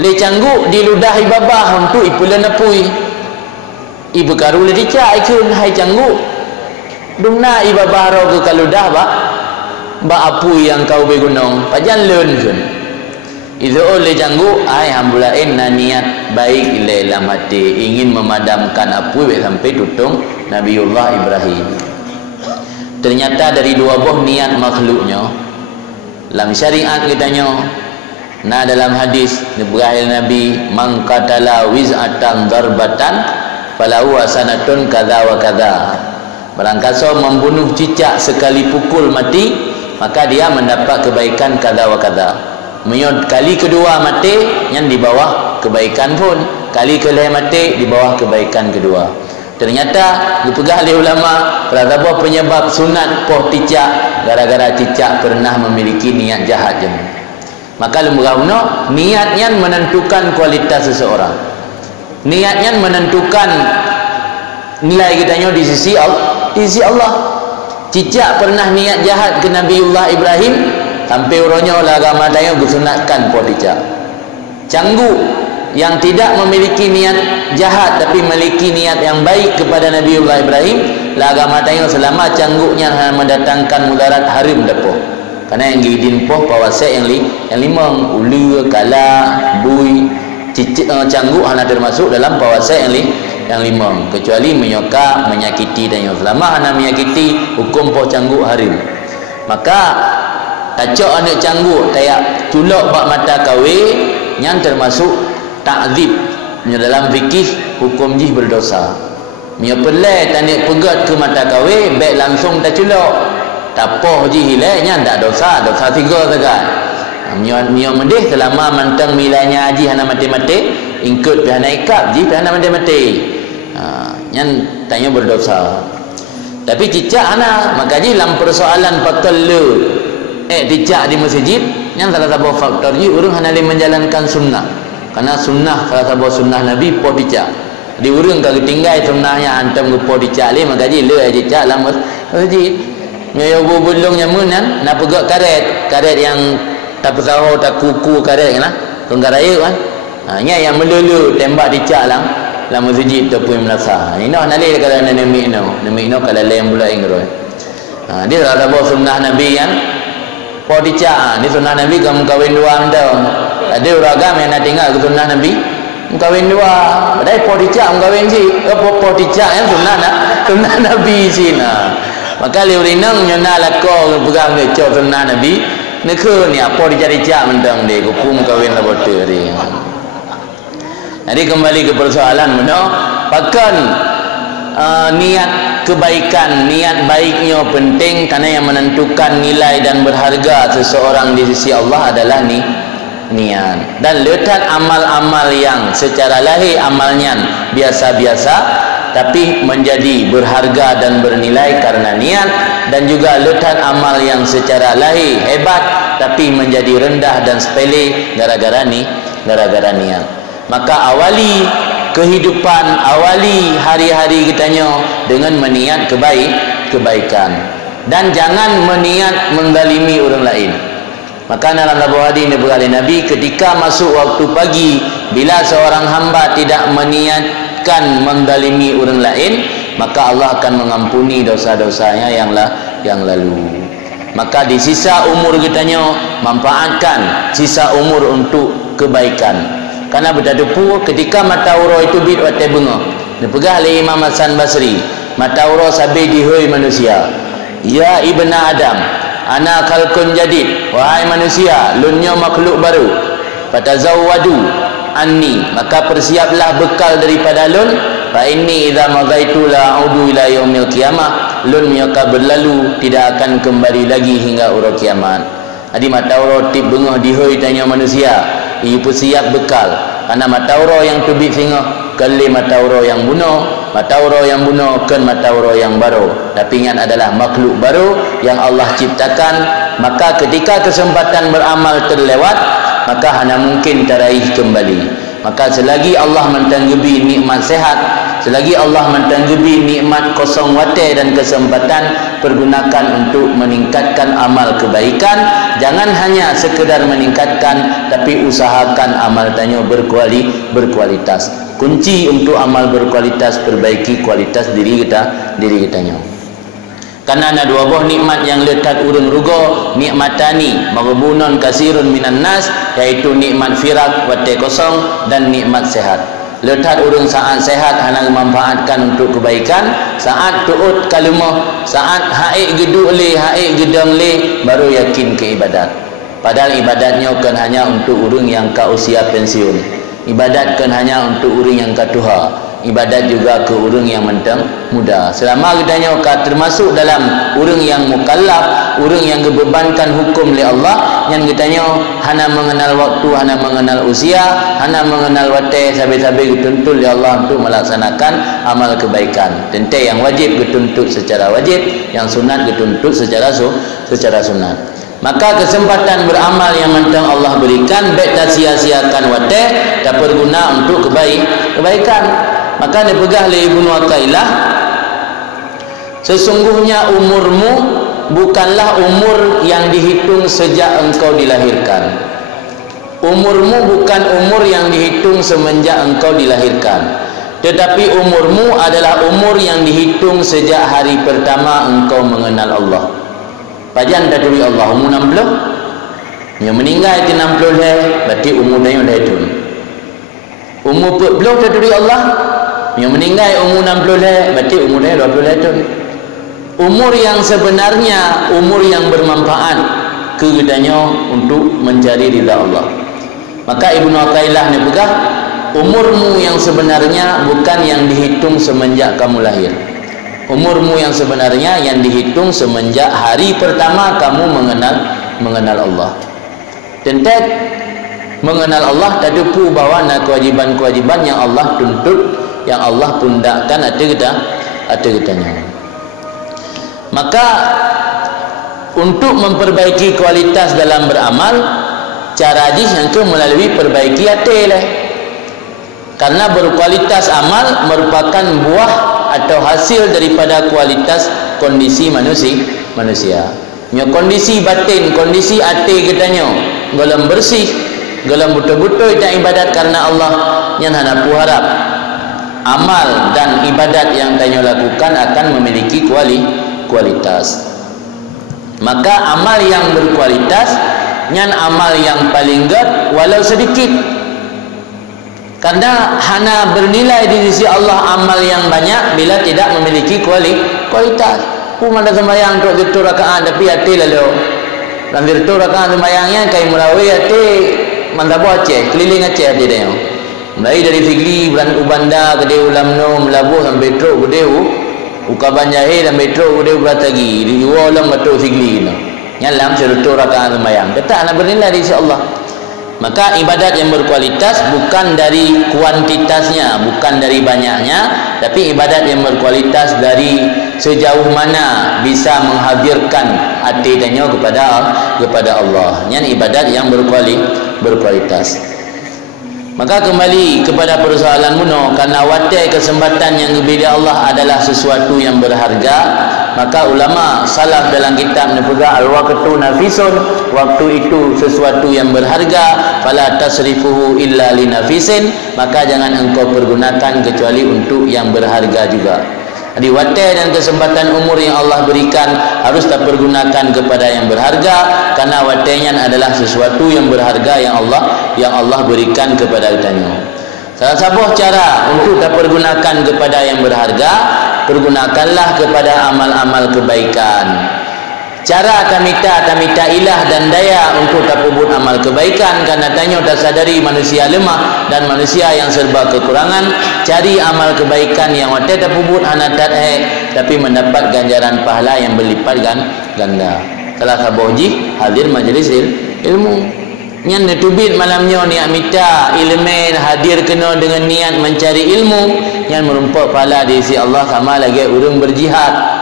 le canggu diludahi babah untuk ipulan apui. Ibu karu le dicak ikun hai canggu. Dumna ibabah ro ke kaludah ba apui yang kau be gunung. Pajan leun kun. Itu le canggu ai hambulain na niat baik le dalam hati ingin memadamkan apui sampai tutung Nabiullah Ibrahim. Ternyata dari dua buah niat makhluknya dalam syariat kitanya. Nah dalam hadis Ibrahim Nabi mangkatala wiz'atan darbatan falahu hasanatun kadza wa kadza. Barangkali membunuh cicak sekali pukul mati, maka dia mendapat kebaikan kadza wa kadza. Kali kedua mati yang di bawah kebaikan pun, kali kelih mati di bawah kebaikan kedua. Ternyata dipegah oleh ulama berapa penyebab sunat poh cicak gara-gara cicak pernah memiliki niat jahat je. Maka lembaga niatnya menentukan kualitas seseorang. Niatnya menentukan nilai kitanya di sisi Allah. Cicak pernah niat jahat ke Nabiullah Ibrahim, sampai uronyo lah agama tayo gusunatkan po cicak. Canggu yang tidak memiliki niat jahat tapi memiliki niat yang baik kepada Nabiullah Ibrahim, lah agama tayo selama cangguknya mendatangkan mudarat harim depo. Karena yang gidin po pawase yang limang ulu kala bui cicik cangguk hana termasuk dalam pawase yang limang, kecuali menyokak, menyakiti dan yang selama hana menyakiti hukum po cangguk harim. Maka kacok anak cangguk tayak culok bak mata kawe yang termasuk ta'zib dalam fikih hukum jih berdosa. Mia pelai tanik pegat ke mata kawe baik langsung tak culok tapoh jih hilainya tak dosa 3 saja. Mia mendih selama mantang milanya haji hana mati-mati ingkut pihana ikap jih pihana mati-mati. Yang tanya berdosa. Tapi cicak hana, makanya dalam persoalan pakal cicak di masjid yang salah satu faktor ni orang hana menjalankan sunnah. Karena sunnah salah satu sunnah Nabi po cicak. Di orang kalau tinggal sunnahnya antam ke po cicak le, makanya le cicak dalam masjid. Nyo bulungnya munan nak pegak karet yang tak pesau tak kuku karet kan. Tunggal raya kan. Yang melulu tembak cicak dalam masjid tu pun melasa. Ini nalih kalau nami no kalau lain pula ingro. Dia ada bawa sunnah Nabi kan. Podicak ni sunnah Nabi kamu kawin dua anda. Ada uragam yang nak tinggal ke sunnah Nabi kawin dua. Padahal podicak kawin si. Podicak yang sunnah Nabi sina. Maka liurinang nyona lako pegang ke cok sunnah Nabi. Nak ni apa dicari-cari mendang dia hukum kawin lah betul dia. Jadi kembali ke persoalan mana bahkan niat kebaikan, niat baiknya penting karena yang menentukan nilai dan berharga seseorang di sisi Allah adalah niat. Dan letak amal-amal yang secara lahir amalnya biasa-biasa tapi menjadi berharga dan bernilai karena niat, dan juga letak amal yang secara lahir hebat tapi menjadi rendah dan sepele gara-gara niat. Maka awali kehidupan, awali hari-hari kitanya dengan meniat kebaikan, dan jangan meniat mendalimi orang lain. Maka dalam sebuah hadis Nabi ketika masuk waktu pagi, bila seorang hamba tidak meniatkan mendalimi orang lain, maka Allah akan mengampuni dosa-dosanya yang lalu. Maka di sisa umur kitanya manfaatkan sisa umur untuk kebaikan. Karena berdadupu ketika mata uro itu bid wate bunga. Dipegah oleh Imam Hasan Basri. Mata uro sabi dihoi manusia. Ya ibna Adam, ana khalqun jadid. Wahai manusia, lunnya makhluk baru. Fatazawwadu anni, maka persiaplah bekal daripada lun. Fa inni idza madaitu la a'udu ila yaumil qiyamah. Lun nyaka berlalu tidak akan kembali lagi hingga uro kiamat. Adi mata uro tip bunga dihoi tanya manusia. Ia persiap bekal karena matauro yang tubik singa kali matauro yang bunuh, matauro yang bunuh kan matauro yang baru. Tapi ingat adalah makhluk baru yang Allah ciptakan. Maka ketika kesempatan beramal terlewat, maka hanya mungkin teraih kembali. Maka selagi Allah mentanggubi nikmat sehat, selagi Allah mentanggubi nikmat kosong wate dan kesempatan, pergunakan untuk meningkatkan amal kebaikan. Jangan hanya sekedar meningkatkan, tapi usahakan amal tanya berkualitas. Kunci untuk amal berkualitas, perbaiki kualitas diri kitanya. Karena ada dua buah nikmat yang letak urang rugo, nikmatani maghbunon kasirun minan nas, yaitu nikmat firak wate kosong dan nikmat sehat. Letak urang saat sehat hanya memanfaatkan untuk kebaikan, saat tuut kalimah, saat haik geduk le, haik gedang le, baru yakin ke ibadat. Padahal ibadatnya kan hanya untuk urang yang ka usia pensiun. Ibadat kan hanya untuk urang yang ka tuha. Ibadat juga ke urang yang mentang muda. Selama kitanya termasuk dalam urang yang mukallaf, urang yang dibebankan hukum oleh Allah, yang kitanya hana mengenal waktu, hana mengenal usia, hana mengenal wate, sabi-sabi dituntut oleh Allah untuk melaksanakan amal kebaikan. Tentu yang wajib dituntut secara wajib, yang sunat dituntut secara sunat. Maka kesempatan beramal yang mentang Allah berikan baik tak sia-siakan wate, tak berguna untuk kebaikan. Maka dipegah oleh Ibnu Athaillah, sesungguhnya umurmu bukanlah umur yang dihitung sejak engkau dilahirkan. Umurmu bukan umur yang dihitung semenjak engkau dilahirkan, tetapi umurmu adalah umur yang dihitung sejak hari pertama engkau mengenal Allah. Pajan dah tulis Allah umur 60, yang meninggal itu 60 dah, berarti umur dia dah itu. Umur 40 dah tulis Allah, yang meninggal umur 60 dah, berarti umur dia 20 dah itu. Umur yang sebenarnya, umur yang bermanfaat kepadanya untuk mencari ridha Allah. Maka Ibnu Athaillah ni pegah, umurmu yang sebenarnya bukan yang dihitung semenjak kamu lahir. Umurmu yang sebenarnya yang dihitung semenjak hari pertama kamu mengenal Allah. Tentu mengenal Allah tak lupa bahawa ada kewajiban-kewajiban yang Allah tuntut, yang Allah pundakkan ada kitanya. Maka untuk memperbaiki kualitas dalam beramal, cara hadis yang ke melalui perbaiki hati lah. Karena berkualitas amal merupakan buah atau hasil daripada kualitas kondisi manusia. Kondisi batin, kondisi hati katanya golong bersih, golong betul-betul tak ibadat karena Allah, yang hanapu harap amal dan ibadat yang tanya lakukan akan memiliki kualitas. Maka amal yang berkualitas nyan amal yang paling gede walau sedikit. Karena hana bernilai di sisi Allah amal yang banyak bila tidak memiliki kualitas. Mana sembahyang untuk virtu rakaat tapi hati lalu. Dan virtu rakaat sembahyangnya kai merawi hati mantap Aceh, keliling Aceh hati dia. Mulai dari Figli, Ubanda, Gede Ulamno, Melabuh sampai Truk Gede Ukaban Jahil sampai Truk Gede Beratagi. Di Ulam Batu Figli no. Nyalam virtu rakaat sembahyang. Tetap hana bernilai di sisi Allah. Maka ibadat yang berkualitas bukan dari kuantitasnya, bukan dari banyaknya, tapi ibadat yang berkualitas dari sejauh mana bisa menghadirkan hati danya kepada Allah. Yang ibadat yang berkualitas. Maka kembali kepada persoalan muno, karena watai kesempatan yang diberi Allah adalah sesuatu yang berharga, maka ulama salaf dalam kitab menyebutkan al-waqtu nafisun, waktu itu sesuatu yang berharga, fala tasrifuhu illa li nafisin, maka jangan engkau pergunakan kecuali untuk yang berharga juga. Jadi watai dan kesempatan umur yang Allah berikan harus tak pergunakan kepada yang berharga, karena watainya adalah sesuatu yang berharga yang Allah berikan kepada kitanya. Salah satu cara untuk tak pergunakan kepada yang berharga, pergunakanlah kepada amal-amal kebaikan. Cara tamita ilah dan daya untuk tak pebut amal kebaikan, karena tanya tak sadari manusia lemah dan manusia yang serba kekurangan. Cari amal kebaikan yang wate tak pebut hanatat tapi mendapat ganjaran pahala yang berlipat ganda. Salah saboji hadir majlis ilmu. Nyan netubit malamnya niat mita ilmu hadir kena dengan niat mencari ilmu, yang merumpak pahala di sisi Allah sama lagi urang berjihad.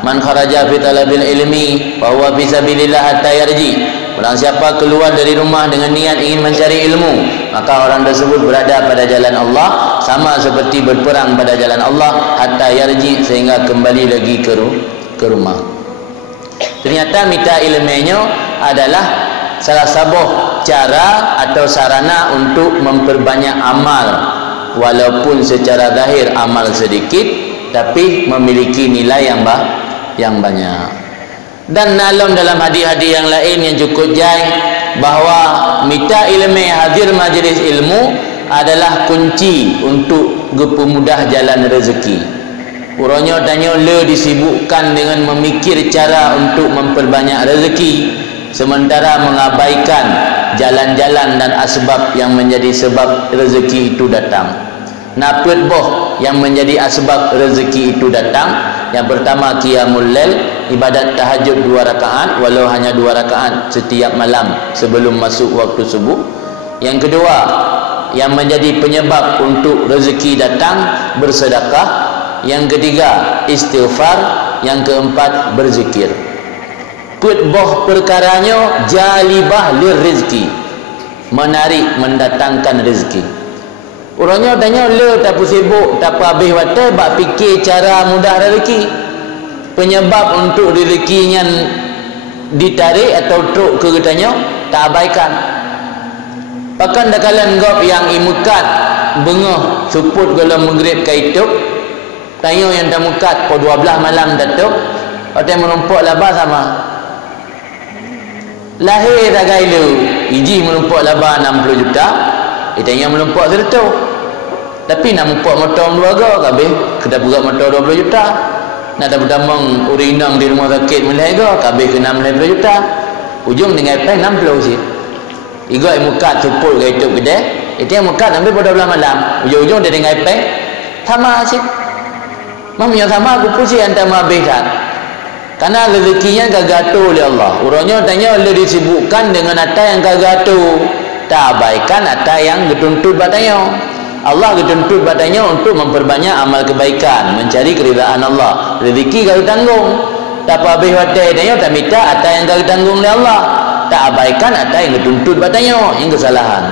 Man kharaja fi talabil ilmi fa huwa fi sabilillah hatta yarji. Orang siapa keluar dari rumah dengan niat ingin mencari ilmu, maka orang tersebut berada pada jalan Allah sama seperti berperang pada jalan Allah hatta yarji, sehingga kembali lagi ke rumah. Ternyata mita ilmunya adalah salah satu cara atau sarana untuk memperbanyak amal, walaupun secara zahir amal sedikit tapi memiliki nilai yang banyak. Dan nalom dalam hadis-hadis yang lain yang cukup jai bahawa mita ilmu, hadir majlis ilmu adalah kunci untuk gepemudah jalan rezeki. Urangnya tanya le disibukkan dengan memikir cara untuk memperbanyak rezeki, sementara mengabaikan jalan-jalan dan asbab yang menjadi sebab rezeki itu datang. Napet boh yang menjadi asbab rezeki itu datang. Yang pertama qiyamul lail, ibadat tahajud 2 rakaat walau hanya 2 rakaat setiap malam sebelum masuk waktu subuh. Yang kedua yang menjadi penyebab untuk rezeki datang, bersedekah. Yang ketiga istighfar. Yang keempat berzikir. Putboh perkaranya jalibah lirizki, menarik, mendatangkan rezeki. Orangnya tanya le tak sibuk, tak apa habis waktu bak fikir cara mudah rezeki. Penyebab untuk rezekinya ditarik atau truk ke katanya tak abaikan. Bahkan dah kalian gop yang imukat bengah suput gala maghrib kaituk, tanya yang dah mukat po 12 malam datuk, atau menumpuk laba sama. Lahir dah gailu, iji menumpuk laba 60 juta, itanya menumpuk serta. Tapi nak mumpuk motor keluarga kabeh kena buat motor 20 juta. Nak dah berdamang urinang di rumah sakit mulai ke kabeh kena 20 juta. Ujung dengan pen 60 sih. Iga mukat supul ke itu kedai, itu yang mukat ambil pada bulan malam. Ujung-ujung dia dengan pen sama sih. Mamanya sama aku pusing antar mabih tak. Karena rezekinya gagato oleh Allah. Orangnya tanya le disibukkan dengan apa yang gagato. Tak abaikan apa yang dituntut batanya. Allah dituntut badannya untuk memperbanyak amal kebaikan, mencari keridaan Allah. Rezeki kau tanggung. Tak apa habis badannya tak minta apa yang kau tanggung oleh Allah. Tak abaikan apa yang dituntut badannya, yang kesalahan.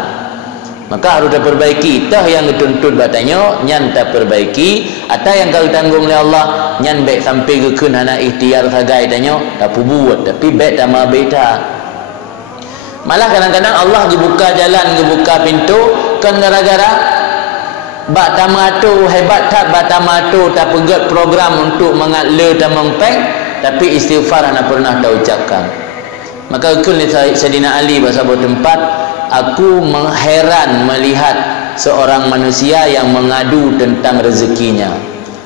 Maka harus diperbaiki. Tah yang dituntut badannya, nyan tak perbaiki. Apa yang kau tanggung oleh Allah, nyan baik sampai ke kun hana ikhtiar sagai tanya, tak buat tapi baik tak mabita. Malah kadang-kadang Allah dibuka jalan, dibuka pintu kan gara-gara bak tamatu hebat tak bak tamatu tak pegat program untuk mengatla dan mengpeng, tapi istighfar anda pernah tak ucapkan. Maka kul Sayyidina Ali bahasa bertempat, aku mengheran melihat seorang manusia yang mengadu tentang rezekinya,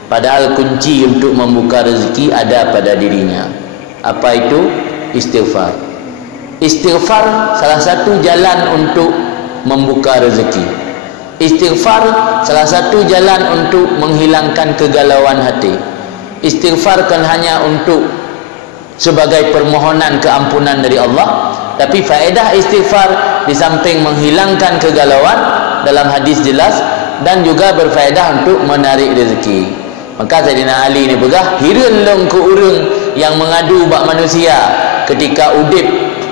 padahal kunci untuk membuka rezeki ada pada dirinya. Apa itu? Istighfar. Istighfar salah satu jalan untuk membuka rezeki. Istighfar salah satu jalan untuk menghilangkan kegalauan hati. Istighfar kan hanya untuk sebagai permohonan keampunan dari Allah, tapi faedah istighfar di samping menghilangkan kegalauan dalam hadis jelas dan juga berfaedah untuk menarik rezeki. Maka Sayyidina Ali ni pegah hireun long ke urang yang mengadu bak manusia ketika udip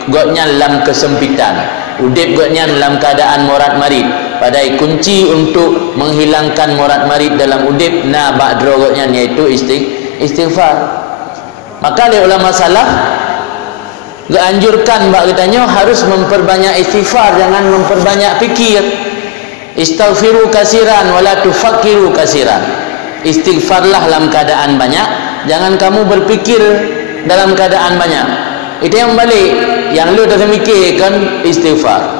gotnya dalam kesempitan, udip gotnya dalam keadaan morat marit. Padai kunci untuk menghilangkan morat marit dalam udip na bak drogotnya iaitu istighfar. Maka oleh ulama salaf dianjurkan bak katanya harus memperbanyak istighfar, jangan memperbanyak fikir. Istaghfiru kasiran wala tufakkiru kasiran. Istighfarlah dalam keadaan banyak, jangan kamu berpikir dalam keadaan banyak. Itu yang balik, yang lu dah mikirkan istighfar.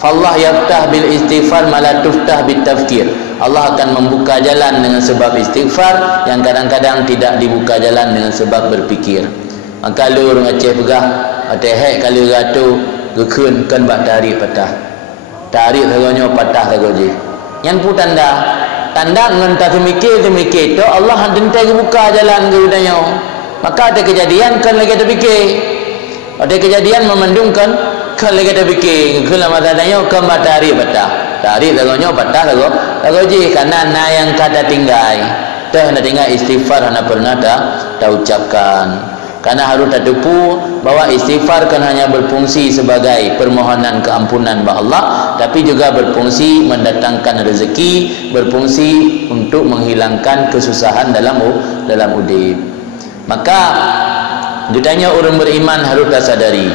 Allah yaftah bil istighfar mala tuftah bit tafkir. Allah akan membuka jalan dengan sebab istighfar yang kadang-kadang tidak dibuka jalan dengan sebab berpikir. Maka lu orang Aceh pegah ateh kali ratu gekun kan bak tarik patah. Tarik sagonyo patah sagoje. Yang pu tanda dengan tak semikir tu Allah hendak buka jalan ke udanya. Maka ada kejadian kan lagi terfikir. Ada kejadian memandungkan kan lagi ada fikir kena matanya ke matahari patah tarik lagonya patah lago je karena na yang kata tinggai teh nak tinggal istighfar hana pernah tak ucapkan. Karena harus tertipu bahwa istighfar kan hanya berfungsi sebagai permohonan keampunan bagi Allah, tapi juga berfungsi mendatangkan rezeki, berfungsi untuk menghilangkan kesusahan dalam hidup. Maka ditanya orang beriman harus sadari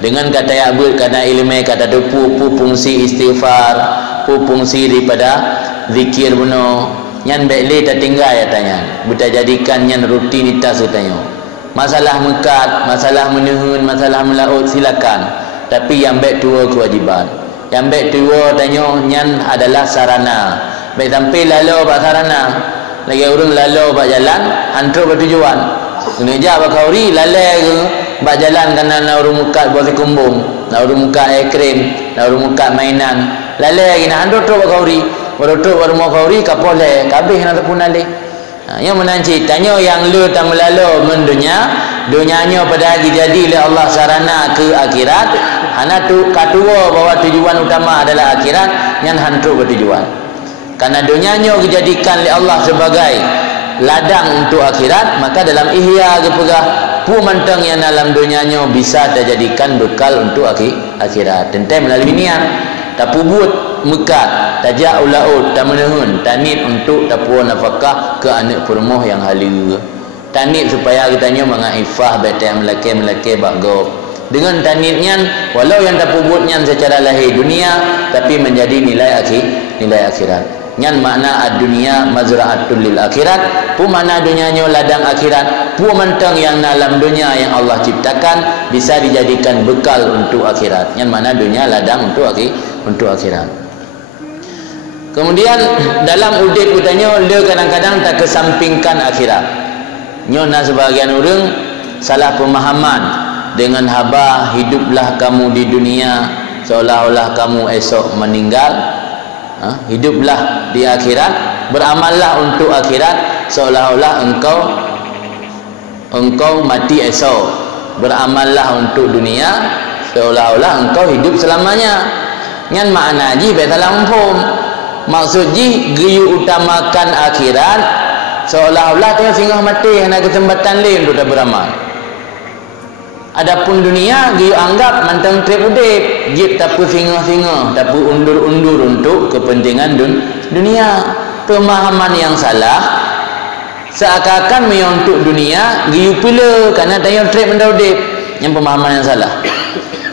dengan kata yakbut, kata ilmu, kata depu, fungsi istighfar, fungsi daripada zikir benar. Yang baik tak tinggal ya tanya, buta jadikan yang rutinitas tanya. Masalah mekat, masalah menuhun, masalah melaut silakan. Tapi yang baik tua kewajiban. Yang baik tua tanya yang adalah sarana. Baik sampai lalu bak sarana. Lagi orang lalu bak jalan, hantar bertujuan. Kena jap bak kauri lalai ke bak jalan kerana nak urung mekat buat kumbung, nak urung mekat air krim, nak urung mekat mainan. Lalai lagi nak hantar tu bak kauri. Baru tu baru mau kauri kapoleh, kabeh nak pun alih. Yang menanci tanya yang lu tak melalu mendunia, dunianya pada hari jadi oleh Allah sarana ke akhirat. Hana tu katua bahawa tujuan utama adalah akhirat, yang hantu bertujuan. Karena dunianya dijadikan oleh Allah sebagai ladang untuk akhirat, maka dalam ihya ke pegah pu mantang yang dalam dunianya bisa dijadikan bekal untuk akhirat. Tentu melalui niat. Tapu buat mekat, tajak ulaut, tak menehun, tanit untuk tapu nafkah ke anak permoh yang halia. Tanit supaya kitanya mengaifah betai melaki bagop. Dengan tanitnya, walau yang tapu buatnya secara lahir dunia, tapi menjadi nilai akhirat. Nyan makna ad-dunia mazra'atul lil akhirat, pu makna dunianya ladang akhirat, pu mentang yang dalam dunia yang Allah ciptakan bisa dijadikan bekal untuk akhirat. Nyan makna dunia ladang untuk akhirat. Kemudian dalam udip utanya dia kadang-kadang tak kesampingkan akhirat. Nyona sebagian orang salah pemahaman dengan haba hiduplah kamu di dunia seolah-olah kamu esok meninggal. Hiduplah di akhirat, beramallah untuk akhirat seolah-olah engkau mati esok. Beramallah untuk dunia seolah-olah engkau hidup selamanya. Ngan makna ji bet salah umpum. Maksud ji geyu utamakan akhirat seolah-olah tengah singgah mati hanya kesempatan lain untuk beramal. Adapun dunia geyu anggap mantang trip udip, jip tapu singgah-singgah, tapu undur-undur untuk kepentingan dunia. Pemahaman yang salah seakan-akan untuk dunia geyu pula kerana tengah trip mendudip. Yang pemahaman yang salah.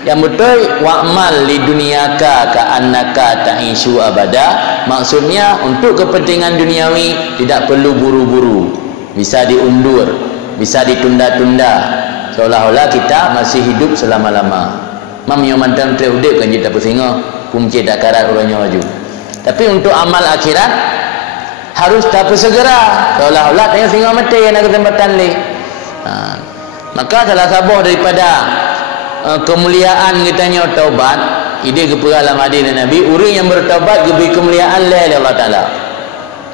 Yang betul, wa'mal li dunyaka ka'annaka ta'ishu abada, maksudnya untuk kepentingan duniawi tidak perlu buru-buru, bisa diundur, bisa ditunda-tunda seolah-olah kita masih hidup selama-lama. Mam yang mantang terudip kan kita bersinga pumcit akarat orangnya maju. Tapi untuk amal akhirat harus tak segera seolah-olah tengah singa mati nak kesempatan ni. Maka salah satu daripada kemuliaan kitanya taubat, ide kepada dalam hadis Nabi, orang yang bertaubat lebih kemuliaan oleh Allah Taala.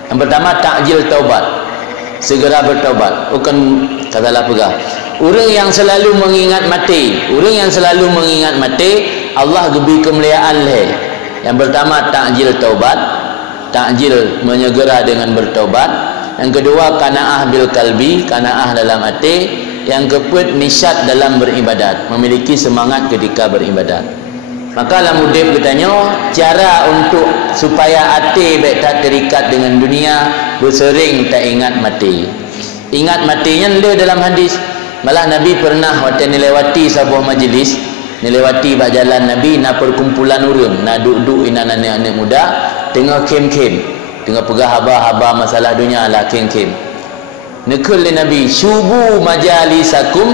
Yang pertama takjil taubat, segera bertaubat, bukan katalah pegah. Orang yang selalu mengingat mati, Allah lebih kemuliaan oleh. Yang pertama takjil taubat, takjil menyegera dengan bertaubat. Yang kedua qanaah bil qalbi, qanaah dalam hati. Yang keempat nisyat dalam beribadat, memiliki semangat ketika beribadat. Maka dalam udip katanya cara untuk supaya hati baik tak terikat dengan dunia, bersering tak ingat mati. Ingat matinya dia dalam hadis. Malah Nabi pernah waktu melewati sebuah majlis, melewati bak jalan Nabi nak perkumpulan orang, nak duduk ina anak-anak muda, tengah kem-kem, tengah pegah haba-haba masalah dunia lah kem-kem. Nekul Nabi, syubu majalisakum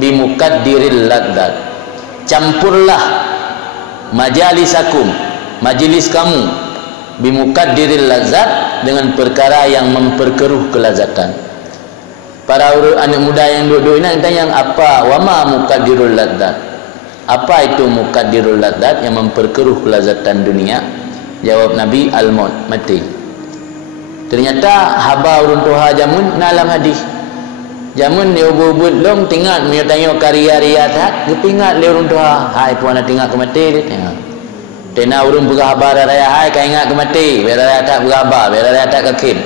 bimukaddiril ladzat. Campurlah majalisakum, majlis kamu, bimukaddiril ladzat, dengan perkara yang memperkeruh kelazatan. Para anak muda yang duduk ini tanya apa? Wama mukaddirul ladzat. Apa itu mukaddirul ladzat yang memperkeruh kelazatan dunia? Jawab Nabi, al-maut, mati. Ternyata haba urun tuha jamun dalam hadis. Jamun dia ubud long tinggal dia tanya karya riadat, kepingat dia urun tuha. Hai puan nak tinggal ke mati dia tengok. Tena urun pegah haba raya hai kan ingat ke mati, biar raya tak berhaba, biar raya tak kekim.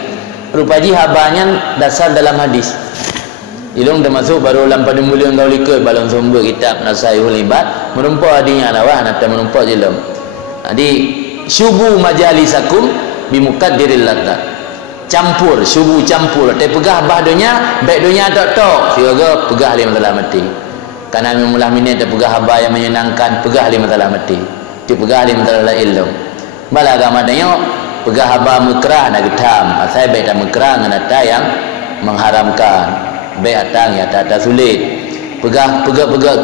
Rupaji habanya dasar dalam hadis. Ilung dah masuk baru lampada mulia kau likut balon sumber kitab Nasaihul Ibad merumpak adinya lawah nak merumpak jelam. Jadi syubu majalisakum bimukaddiril ladzat. Campur, syubu campur. Tapi pegah bah dunia, baik dunia tok-tok. Siaga pegah li masalah mati. Karena mula minit tak pegah haba yang menyenangkan, pegah li masalah mati. Dia pegah li masalah ilmu. Bala agama tanya pegah haba mekrah nak getam. Asal baik tak mekrah dengan ada yang mengharamkan. Baik atang ya tak sulit. Pegah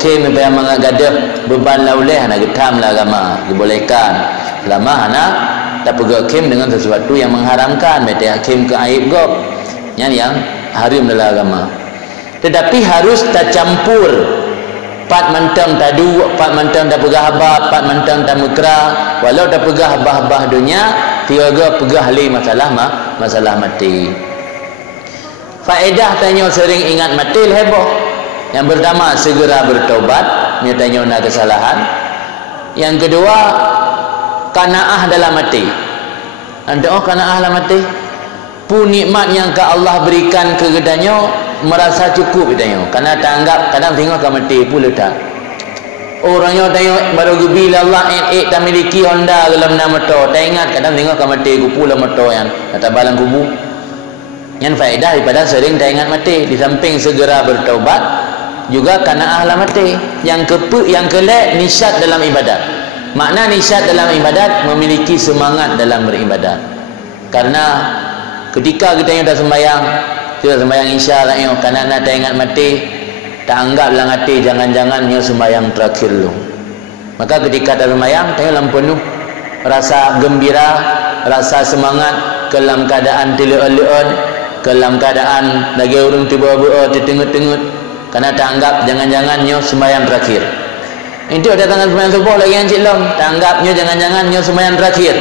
kem yang mengagadah beban lauleh nak getam lah agama. Dibolehkan. Selama anak tak pegak kem dengan sesuatu yang mengharamkan, mete hakim ke aib gop yang haram dalam agama. Tetapi harus tak campur pat mentang tadu, pat mentang tak pegah haba, pat mentang tak mekrah, walau tak pegah haba-haba dunia, tiaga pegah li masalah mati. Faedah tanya sering ingat mati heboh. Yang pertama segera bertaubat, nyatanya nak kesalahan. Yang kedua qanaah dalam hati. Anda kanaah dalam hati. Pu nikmat yang ke Allah berikan ke gedanya, merasa cukup tengok. Karena tak anggap kadang tengok kan mati pula tak. Orangnya tengok baru bila Allah tak miliki Honda dalam nama motor. Tak ingat kadang tengok kan mati ku pula motor yang kata balang kubu. Yang faedah daripada sering tak ingat mati. Di samping segera bertaubat juga karena ahla mati. Yang kelak nisyat dalam ibadat. Makna nisyat dalam ibadat memiliki semangat dalam beribadat. Karena ketika kita yang dah sembahyang, kita sembahyang isya lah yo, karena nak tak ingat mati, tak anggap dalam hati jangan-jangan yo sembahyang terakhir lu. Maka ketika dah sembahyang, tengok penuh rasa gembira, rasa semangat, dalam keadaan teleur-leun, dalam keadaan lagi urung tiba-tiba tertengut-tengut, karena tak anggap jangan-jangan yo sembahyang terakhir. Itu ada tangan sembahyang subuh lagi yang cilom, tak anggapnya jangan-jangan yo sembahyang terakhir.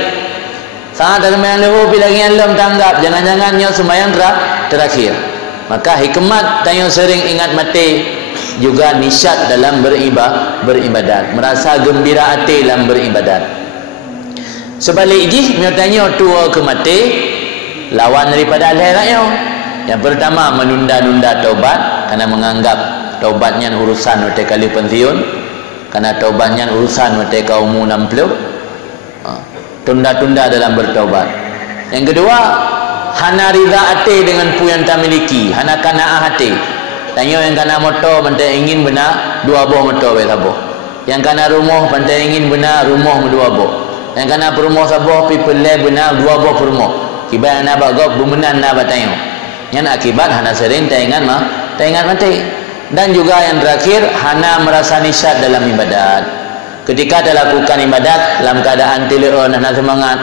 Saat ada sembahyang lewu bila lagi yang lom tak anggap jangan-jangan yo sembahyang terakhir. Maka hikmat tanya sering ingat mati juga nisyat dalam beribadat, merasa gembira hati dalam beribadat. Sebalik ini dia tanya tua ke mati lawan daripada akhiratnya. Yang pertama menunda-nunda taubat karena menganggap taubatnya urusan waktu kali pensiun, karena taubatnya urusan waktu kaum 60. Tunda-tunda dalam bertaubat. Yang kedua, hana rida hati dengan pu yang tak miliki, hana kana'ah hati. Tanya yang kana motor pantai ingin benar dua buah motor baik saboh. Yang kana rumah pantai ingin benar rumah dua buah. Yang kana perumah saboh pi pelai benar dua buah perumah. Kibat nak bagok bumenan nak batanya. Yang akibat hana sering tak ingat mati. Dan juga yang terakhir hana merasa nisyat dalam ibadat. Ketika dia lakukan ibadat dalam keadaan teleur nak semangat,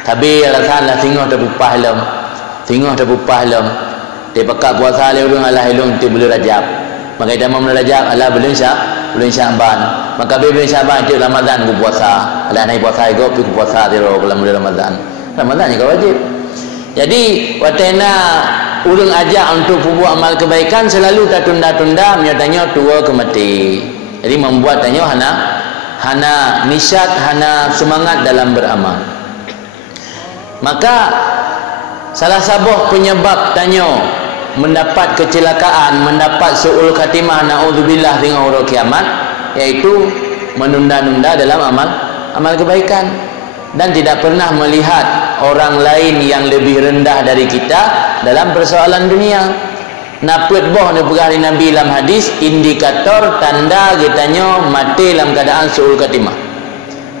tapi alasanlah tengok terpupah lem. Dia pekat puasa le urang Allah ilung ti bulan Rajab. Maka dia mau Rajab Allah bulan Syaban. Maka bulan Syaban itu Ramadan ku puasa. Allah naik puasa go pi ku puasa di bulan Ramadan. Ramadan juga wajib. Jadi watena urang ajak untuk buat amal kebaikan selalu tak tunda-tunda, menyatanya tua ke mati. Jadi membuat tanya hana nisyat, hana semangat dalam beramal. Maka salah satu penyebab tanya mendapat kecelakaan, mendapat su'ul khatimah, na'udzubillah dengan huruf kiamat, yaitu menunda-nunda dalam amal kebaikan dan tidak pernah melihat orang lain yang lebih rendah dari kita dalam persoalan dunia. Naput boh ni perkara Nabi dalam hadis indikator tanda kitanya mati dalam keadaan su'ul khatimah.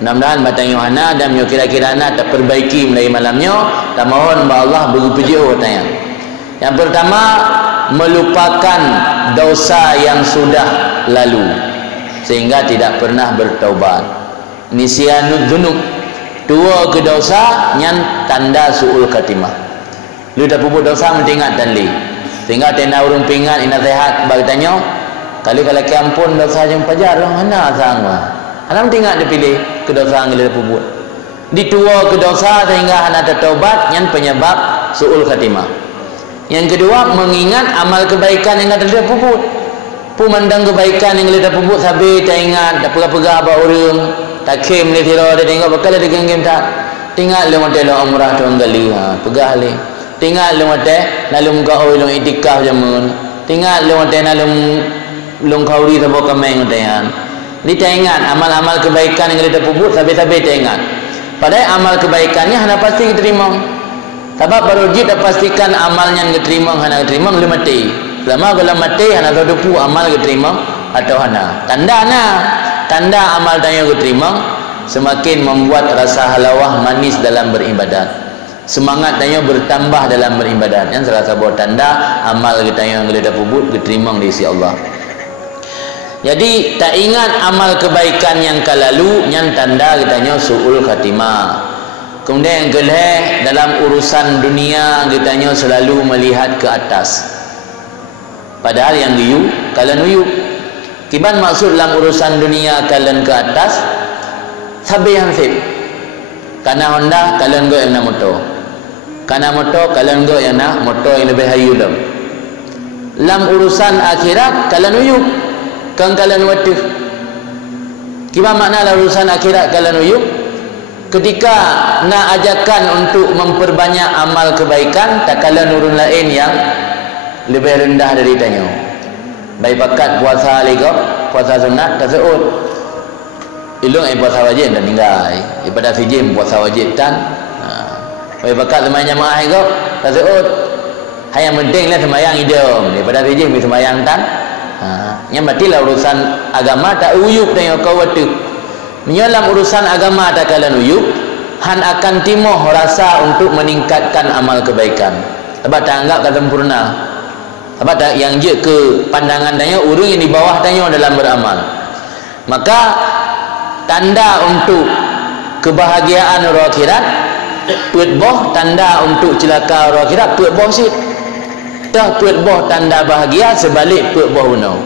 Mudah-mudahan batang Yohana dan kira-kira nak terperbaiki mulai malamnya. Tak mohon ba Allah beri pejiu katanya. Yang pertama melupakan dosa yang sudah lalu sehingga tidak pernah bertaubat. Nisyanud dzunub. Dua ke dosa yang tanda su'ul khatimah. Lu dah buat dosa mesti ingat dan li. Sehingga tenda urung pingat ina sehat bagi tanya kali kalau ampun dosa yang pajar orang mana sangwa alam tinggal dipilih ke dosa yang dia buat ditua ke dosa sehingga hana tertaubat yang penyebab su'ul khatimah. Yang kedua mengingat amal kebaikan yang ada dia buat pemandang kebaikan yang dia buat sampai tak ingat tak pegah-pegah apa orang tak kem ni tiro dia tengok bakal dia geng-geng tak tinggal le model umrah tuan gali pegah le tinggal lu mate nalum ka oi lu itikaf jamun tinggal lu mate nalum kauri sabo kameng tayan ni ingat amal-amal kebaikan yang kita buat sampai-sampai ingat padahal amal kebaikannya hana pasti diterima sebab baru kita pastikan amalnya diterima hana diterima lu mati selama kalau mati hana tahu depu amal diterima atau hana tanda amal tanya diterima semakin membuat rasa halawah manis dalam beribadat. Semangat tanya bertambah dalam beribadat. Yang salah satu tanda amal kita yang kita buat diterima di sisi Allah. Jadi tak ingat amal kebaikan yang kalalu yang tanda kitanya su'ul khatimah. Kemudian yang kedua dalam urusan dunia kitanya selalu melihat ke atas. Padahal yang liu kalian liu. Kiban maksud dalam urusan dunia kalian ke atas sabi hansip. Karena Honda kalian go yang nak motor. Karena motor kalian go yang nak motor yang lebih hayu dalam. Dalam urusan akhirat kalian uyuk. Kan kalian watif. Kiban makna dalam urusan akhirat kalian uyuk. Ketika nak ajakan untuk memperbanyak amal kebaikan, tak kalian urun lain lebih rendah dari tanya. Baik bakat puasa lagi, puasa sunat tak seut. Ilung puasa wajib dan tinggal. Daripada sijim puasa wajib tan. Baik bakat sembahyang jamaah lagi, tak seut. Yang penting lah sembahyang hidung. Daripada sijim sembahyang tan. Yang berarti lah urusan agama tak uyup tanya kau waktu. Menyalam urusan agama tak kalian uyup. Han akan timoh rasa untuk meningkatkan amal kebaikan. Sebab tak anggap tak sempurna. Sebab tak yang je ke pandangan tanya orang yang di bawah tanya dalam beramal. Maka tanda untuk kebahagiaan orang akhirat put boh, tanda untuk celaka orang akhirat put boh sih. Tah put boh tanda bahagia sebalik put boh uno.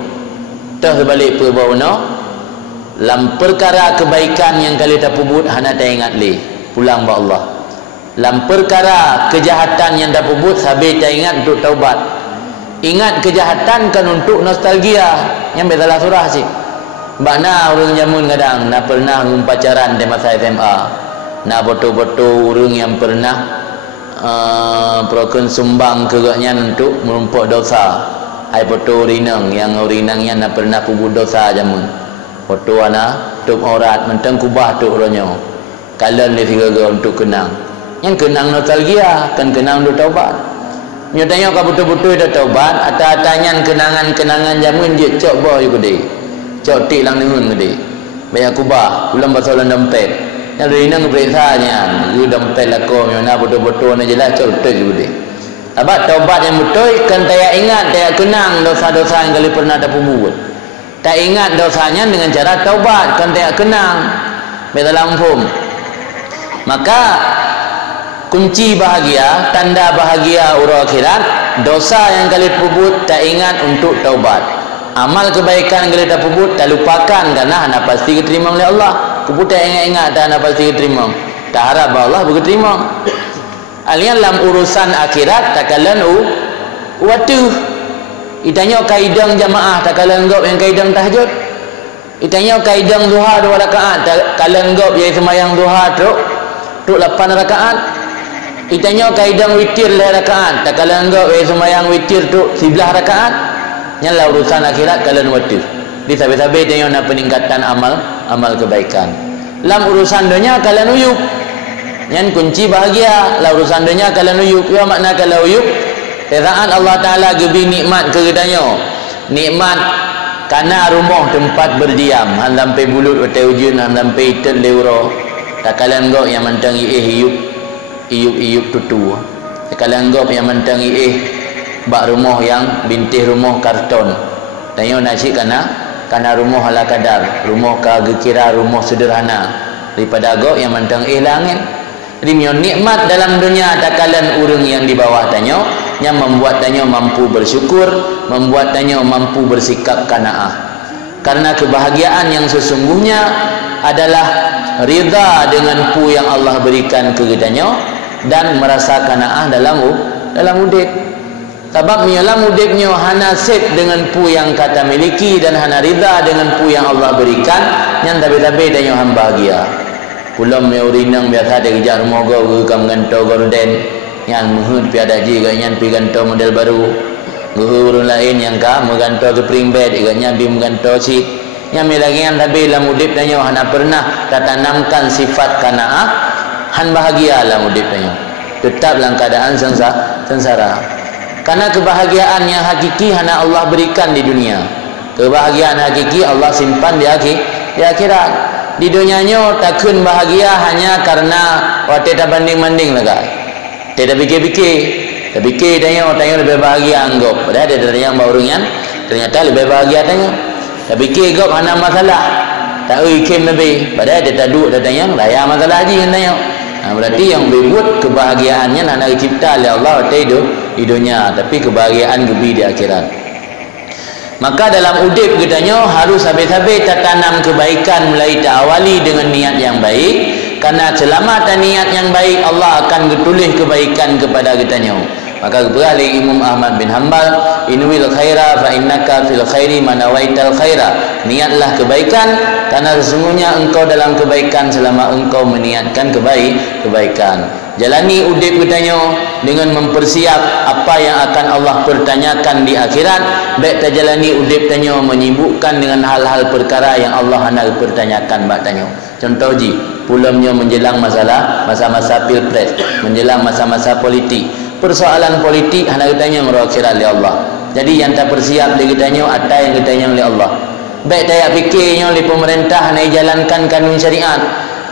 Tah sebalik put boh uno. Lam perkara kebaikan yang kali tak pubut hana tak ingat li pulang ba Allah. Lam perkara kejahatan yang tak pubut sabi tak ingat untuk taubat. Ingat kejahatan kan untuk nostalgia yang betul surah sih. Bakna orang jamun kadang nak pernah pacaran di masa SMA. Nak betul-betul orang yang pernah perokon sumbang kegaknya untuk menumpuk dosa. Hai betul rinang yang rinangnya nak pernah pubut dosa jamun. Betul ana tuk aurat mentang kubah tuk orangnya. Kalian ni tiga untuk kenang. Yang kenang nostalgia kan kenang untuk taubat. Nyatanya kau betul-betul dah taubat atau-atanyan kenangan-kenangan jamun je cok boh juga deh. Cok tik lang nengun gede. Banyak kubah, ulang basolan dompet. Yang dari nang periksanya, you dompet lah kau mana betul-betul nak jelas cok betul juga deh. Sebab taubat yang betul kan tak ingat, tak kenang dosa-dosa yang kali pernah tak buat. Tak ingat dosanya dengan cara taubat kan tak kenang. Betul lampum. Maka kunci bahagia, tanda bahagia orang akhirat, dosa yang kalian pubut tak ingat untuk taubat. Amal kebaikan yang kalian tak pubut tak lupakan karena anda pasti diterima oleh Allah. Pubut tak ingat-ingat dan anda pasti diterima. Tak harap Allah berterima. Alian dalam urusan akhirat tak kalian waktu. Itanya kaidang jamaah tak kalian gop yang kaidang tahajud. Itanya kaidang duha 2 rakaat tak kalian gop yang sembahyang duha tu 8 rakaat. Itanya kaidang witir 2 rakaat tak kalian anggap sembahyang witir tu 11 rakaat. Nyalah urusan akhirat kalian waktu di sabi-sabi tanya nak peningkatan amal kebaikan. Dalam urusan dunia kalian uyup yang kunci bahagia. Dalam urusan dunia kalian uyup. Ya makna kalau uyup saat Allah Ta'ala gebi nikmat ke kitanya, nikmat kana rumah tempat berdiam han sampai bulut hotel ujun han sampai itel leuro tak kalian anggap yang mentang iup tutu. Kalian anggap yang mentang bak rumah yang bintih rumah karton. Tanya nasi kana rumah ala kadar, rumah ka gekira rumah sederhana daripada agak yang mentang langit. Jadi nikmat dalam dunia tak kalian urang yang di bawah tanya yang membuat tanya mampu bersyukur, membuat tanya mampu bersikap qanaah. Karena kebahagiaan yang sesungguhnya adalah ridha dengan pu yang Allah berikan ke kitanya dan merasa qanaah dalam udip. Sebab dalam udipnya hana sip dengan pu yang kata miliki dan hana ridha dengan pu yang Allah berikan yang tabi-tabi dan yang bahagia. Pulang meurinang biasa dia kejar rumah kau ke ganto gorden yang menghut piada ji ganyan pi ganto model baru. Guru lain yang ka mengganto ke spring bed iganya bi mengganto seat. Yang milagian tapi dalam udip dan yang hana pernah tertanamkan sifat qanaah han bahagia dalam udip dan tetap dalam keadaan sengsara. Karena kebahagiaan yang hakiki hanya Allah berikan di dunia. Kebahagiaan hakiki Allah simpan di akhirat. Di dunianya takkan bahagia hanya karena waktu tak banding-banding lah. Tidak fikir-fikir. Tak fikir tanya lebih bahagia anggap. Padahal dia tanya baurungan ternyata lebih bahagia tanya. Tak fikir anggap hanya masalah. Tak ikim lebih. Padahal dia tak duduk tanya raya masalah haji tanya. Berarti yang berbuat kebahagiaannya nak dicipta oleh Allah di dunia, tapi kebahagiaan lebih di akhirat. Maka dalam udip kitanya harus habis-habis tertanam kebaikan mulai awali dengan niat yang baik. Karena selama niat yang baik Allah akan tulis kebaikan kepada kitanya. Maka beralih Imam Ahmad bin Hanbal, inwil khaira fa innaka fil khairi manawaital khaira. Niatlah kebaikan karena sesungguhnya engkau dalam kebaikan selama engkau meniatkan kebaikan. Jalani udip katanya dengan mempersiap apa yang akan Allah pertanyakan di akhirat. Baik ta jalani udip tanya menyibukkan dengan hal-hal perkara yang Allah hendak pertanyakan bak tanya. Contoh ji, pulamnya menjelang masa-masa pilpres, menjelang masa-masa politik. Persoalan politik hendak ditanya ngero akhirat oleh Allah. Jadi yang tak persiap dia ditanya ada yang ditanya oleh Allah. Baik tak fikirnya oleh pemerintah nak jalankan kanun syariat.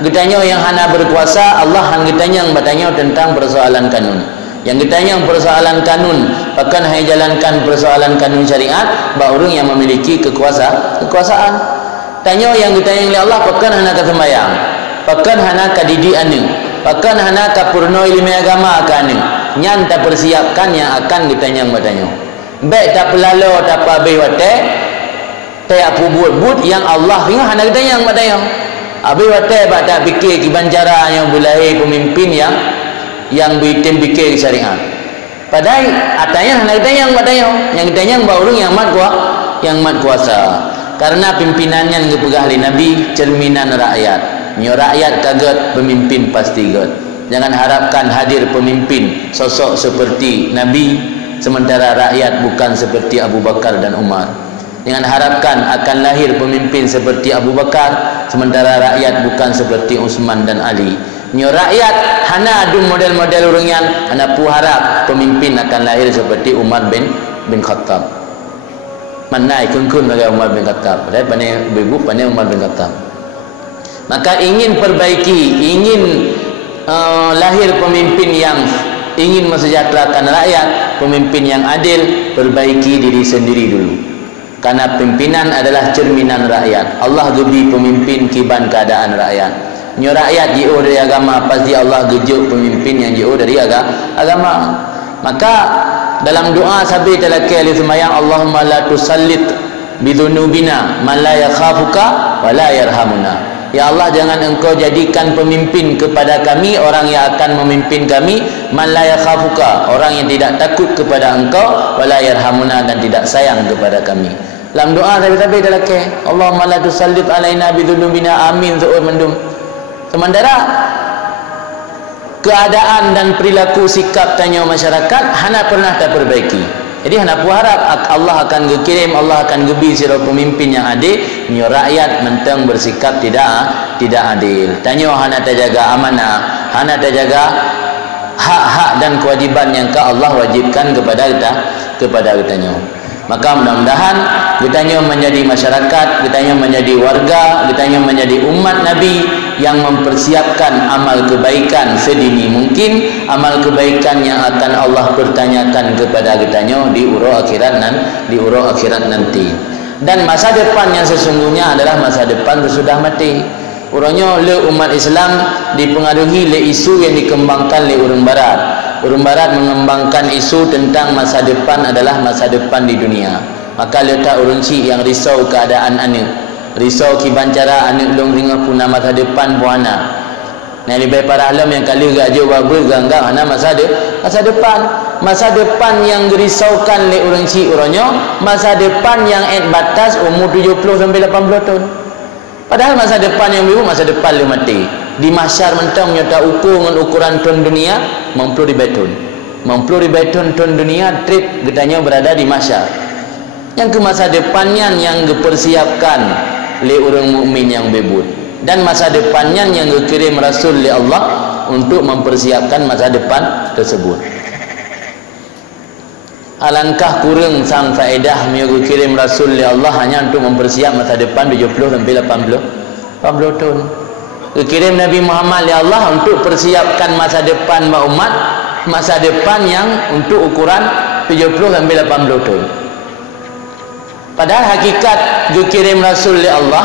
Getanya yang hana berkuasa, Allah hang getanya yang bertanya tentang persoalan kanun. Yang getanya yang persoalan kanun, bahkan hanya jalankan persoalan kanun syariat, baru yang memiliki kekuasaan. Tanya yang getanya oleh Allah, bahkan hana ke sembahyang, bahkan hana ke didik anu, bahkan hana ke purno ilmu agama ke anu. Yang tak persiapkan yang akan getanya yang bertanya. Baik tak pelalo tak pabai wate, tak pubut yang Allah ingat hana getanya yang bertanya. Abi wate bak tak fikir kiban cara yang bulai pemimpin yang bikin fikir syariat. Padahal atanya hendak yang batanya, yang ditanya yang baurung yang mat kuasa. Karena pimpinannya yang dipegah oleh Nabi cerminan rakyat. Nyo rakyat kaget, pemimpin pasti get. Jangan harapkan hadir pemimpin sosok seperti Nabi sementara rakyat bukan seperti Abu Bakar dan Umar. Jangan harapkan akan lahir pemimpin seperti Abu Bakar sementara rakyat bukan seperti Utsman dan Ali. Nyo rakyat hana adu model-model urungan, hana pu harap pemimpin akan lahir seperti Umar bin Khattab. Manai kun-kun bagi Umar bin Khattab. Padahal pandai ibu pandai Umar bin Khattab. Maka ingin perbaiki, ingin lahir pemimpin yang ingin mensejahterakan rakyat, pemimpin yang adil, perbaiki diri sendiri dulu. Karena pimpinan adalah cerminan rakyat. Allah gebi pemimpin kiban keadaan rakyat. Nyo rakyat jio dari agama, pasti Allah gejuk pemimpin yang jio dari agama. Maka dalam doa sabi talaki ali semayang, Allahumma la tusallit bidhunubina man la yakhafuka wa la yarhamuna. Ya Allah, jangan engkau jadikan pemimpin kepada kami orang yang akan memimpin kami, man la yakhafuka, orang yang tidak takut kepada engkau, wa la yarhamuna, dan tidak sayang kepada kami. Dalam doa tapi dalake, Allahumma la tusallit alaina bidhunubina, amin zuur mendum. Sementara keadaan dan perilaku sikap tanya masyarakat hana pernah terperbaiki. Jadi hana pu harap Allah akan kirim, Allah akan gebi sira pemimpin yang adil, nyo rakyat mentang bersikap tidak adil. Tanya hana terjaga amanah, hana terjaga hak-hak dan kewajiban yang Allah wajibkan kepada kita nyo. Maka mudah-mudahan kita menjadi masyarakat, kita menjadi warga, kita menjadi umat Nabi yang mempersiapkan amal kebaikan sedini mungkin, amal kebaikan yang akan Allah pertanyakan kepada kita di urut akhirat nanti. Dan masa depan yang sesungguhnya adalah masa depan sesudah mati. Urangnya le umat Islam dipengaruhi le isu yang dikembangkan le orang barat. Orang barat mengembangkan isu tentang masa depan adalah masa depan di dunia. Maka letak orang cik yang risau keadaan anak, risau kibancara anak long ringa puna masa depan buana. Nah lebih para alam yang kali gak jauh babel ganggang ana masa depan yang dirisaukan le orang cik orangnya masa depan yang batas umur 70 sampai 80 tahun. Padahal masa depan yang biru masa depan le mati. Di mahsyar mentang nyata ukuran ton dunia mampu ribeton ton dunia trip getanya berada di mahsyar. Yang ke masa depannya yang dipersiapkan oleh orang mukmin yang bebut, dan masa depannya yang dikirim Rasul oleh Allah untuk mempersiapkan masa depan tersebut. Alangkah kurang sang faedah yang dikirim Rasul oleh Allah hanya untuk mempersiapkan masa depan 70 sampai 80 tahun. Dikirim Nabi Muhammad oleh Allah untuk persiapkan masa depan umat, masa depan yang untuk ukuran 70 sampai 80 tahun. Padahal hakikat dikirim Rasul oleh Allah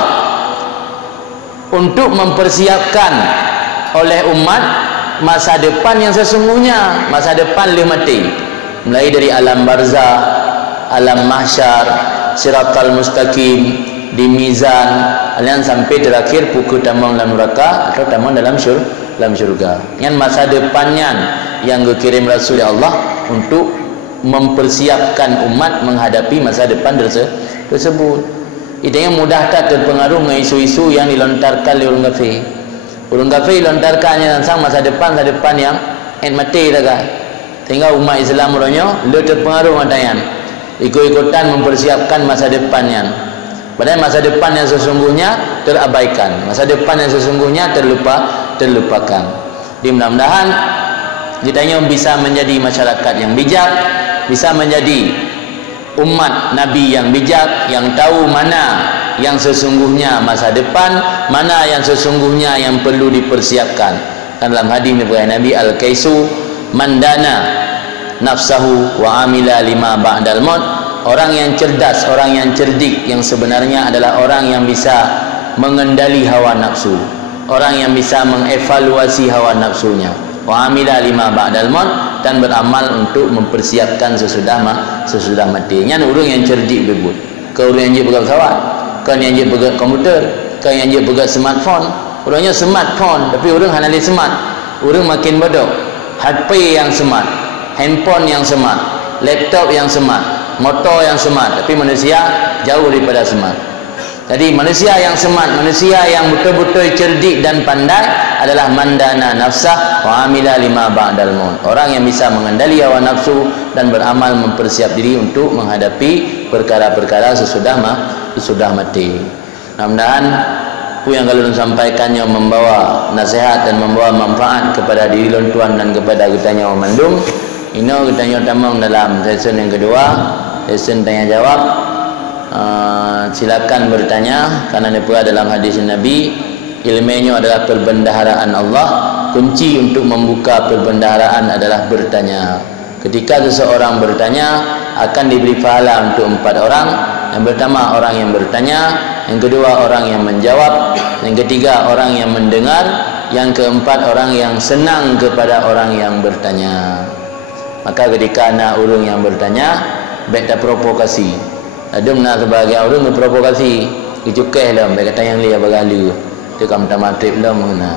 untuk mempersiapkan oleh umat masa depan yang sesungguhnya, masa depan le mati. Mulai dari alam barzah, alam mahsyar, siratal mustaqim, di mizan alian sampai terakhir pukul tamang dalam neraka atau tamang dalam syurga. Yang masa depannya yang dikirim Rasul Allah untuk mempersiapkan umat menghadapi masa depan tersebut. Idenya mudah tak terpengaruh dengan isu-isu yang dilontarkan oleh orang kafir. Orang kafir lontarkannya tentang masa depan yang mati dah kan. Sehingga umat Islam orangnya lebih terpengaruh dengan ikut-ikutan mempersiapkan masa depannya. Padahal masa depan yang sesungguhnya terabaikan, masa depan yang sesungguhnya terlupakan. Di mudah-mudahan kita bisa menjadi masyarakat yang bijak, bisa menjadi umat Nabi yang bijak, yang tahu mana yang sesungguhnya masa depan, mana yang sesungguhnya yang perlu dipersiapkan. Dan dalam hadis Nabi Al-Kaisu mandana nafsahu wa amila lima ba'dal maut. Orang yang cerdas, orang yang cerdik yang sebenarnya adalah orang yang bisa mengendali hawa nafsu, orang yang bisa mengevaluasi hawa nafsunya. Wa amila lima ba'dal maut, dan beramal untuk mempersiapkan sesudah mati. Yang orang yang cerdik bebut. Kau orang yang pegang pesawat, kau yang pegang komputer, kau yang pegang smartphone. Orangnya smartphone tapi orang hanali smart. Orang makin bodoh. HP yang smart, handphone yang smart, laptop yang smart, motor yang smart, tapi manusia jauh daripada smart. Jadi manusia yang smart, manusia yang betul-betul cerdik dan pandai adalah mandana nafsah wa amila lima ba'dal maut. Orang yang bisa mengendali hawa nafsu dan beramal mempersiap diri untuk menghadapi perkara-perkara sesudah mati. Mudah-mudahan apa yang kalau sampaikannya membawa nasihat dan membawa manfaat kepada diri tuan dan kepada kitanya orang mandum. Ini kitanya tamang dalam sesi yang kedua, sesi tanya jawab. Silakan bertanya, karena ini dalam hadis Nabi, ilmunya adalah perbendaharaan Allah. Kunci untuk membuka perbendaharaan adalah bertanya. Ketika seseorang bertanya, akan diberi pahala untuk 4 orang. Yang pertama orang yang bertanya, yang kedua orang yang menjawab, yang ketiga orang yang mendengar, yang keempat orang yang senang kepada orang yang bertanya. Maka ketika anak urung yang bertanya, baik tak provokasi. Ada nak sebagai orang berprovokasi, dicukai lah, baik kata yang lihat bagalu. Itu kamu tak matrib lah mengenal.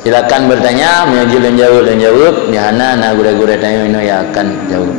Silakan bertanya, menjawab dan jawab. Yang mana nak gura-gura tanya ini yang akan jawab.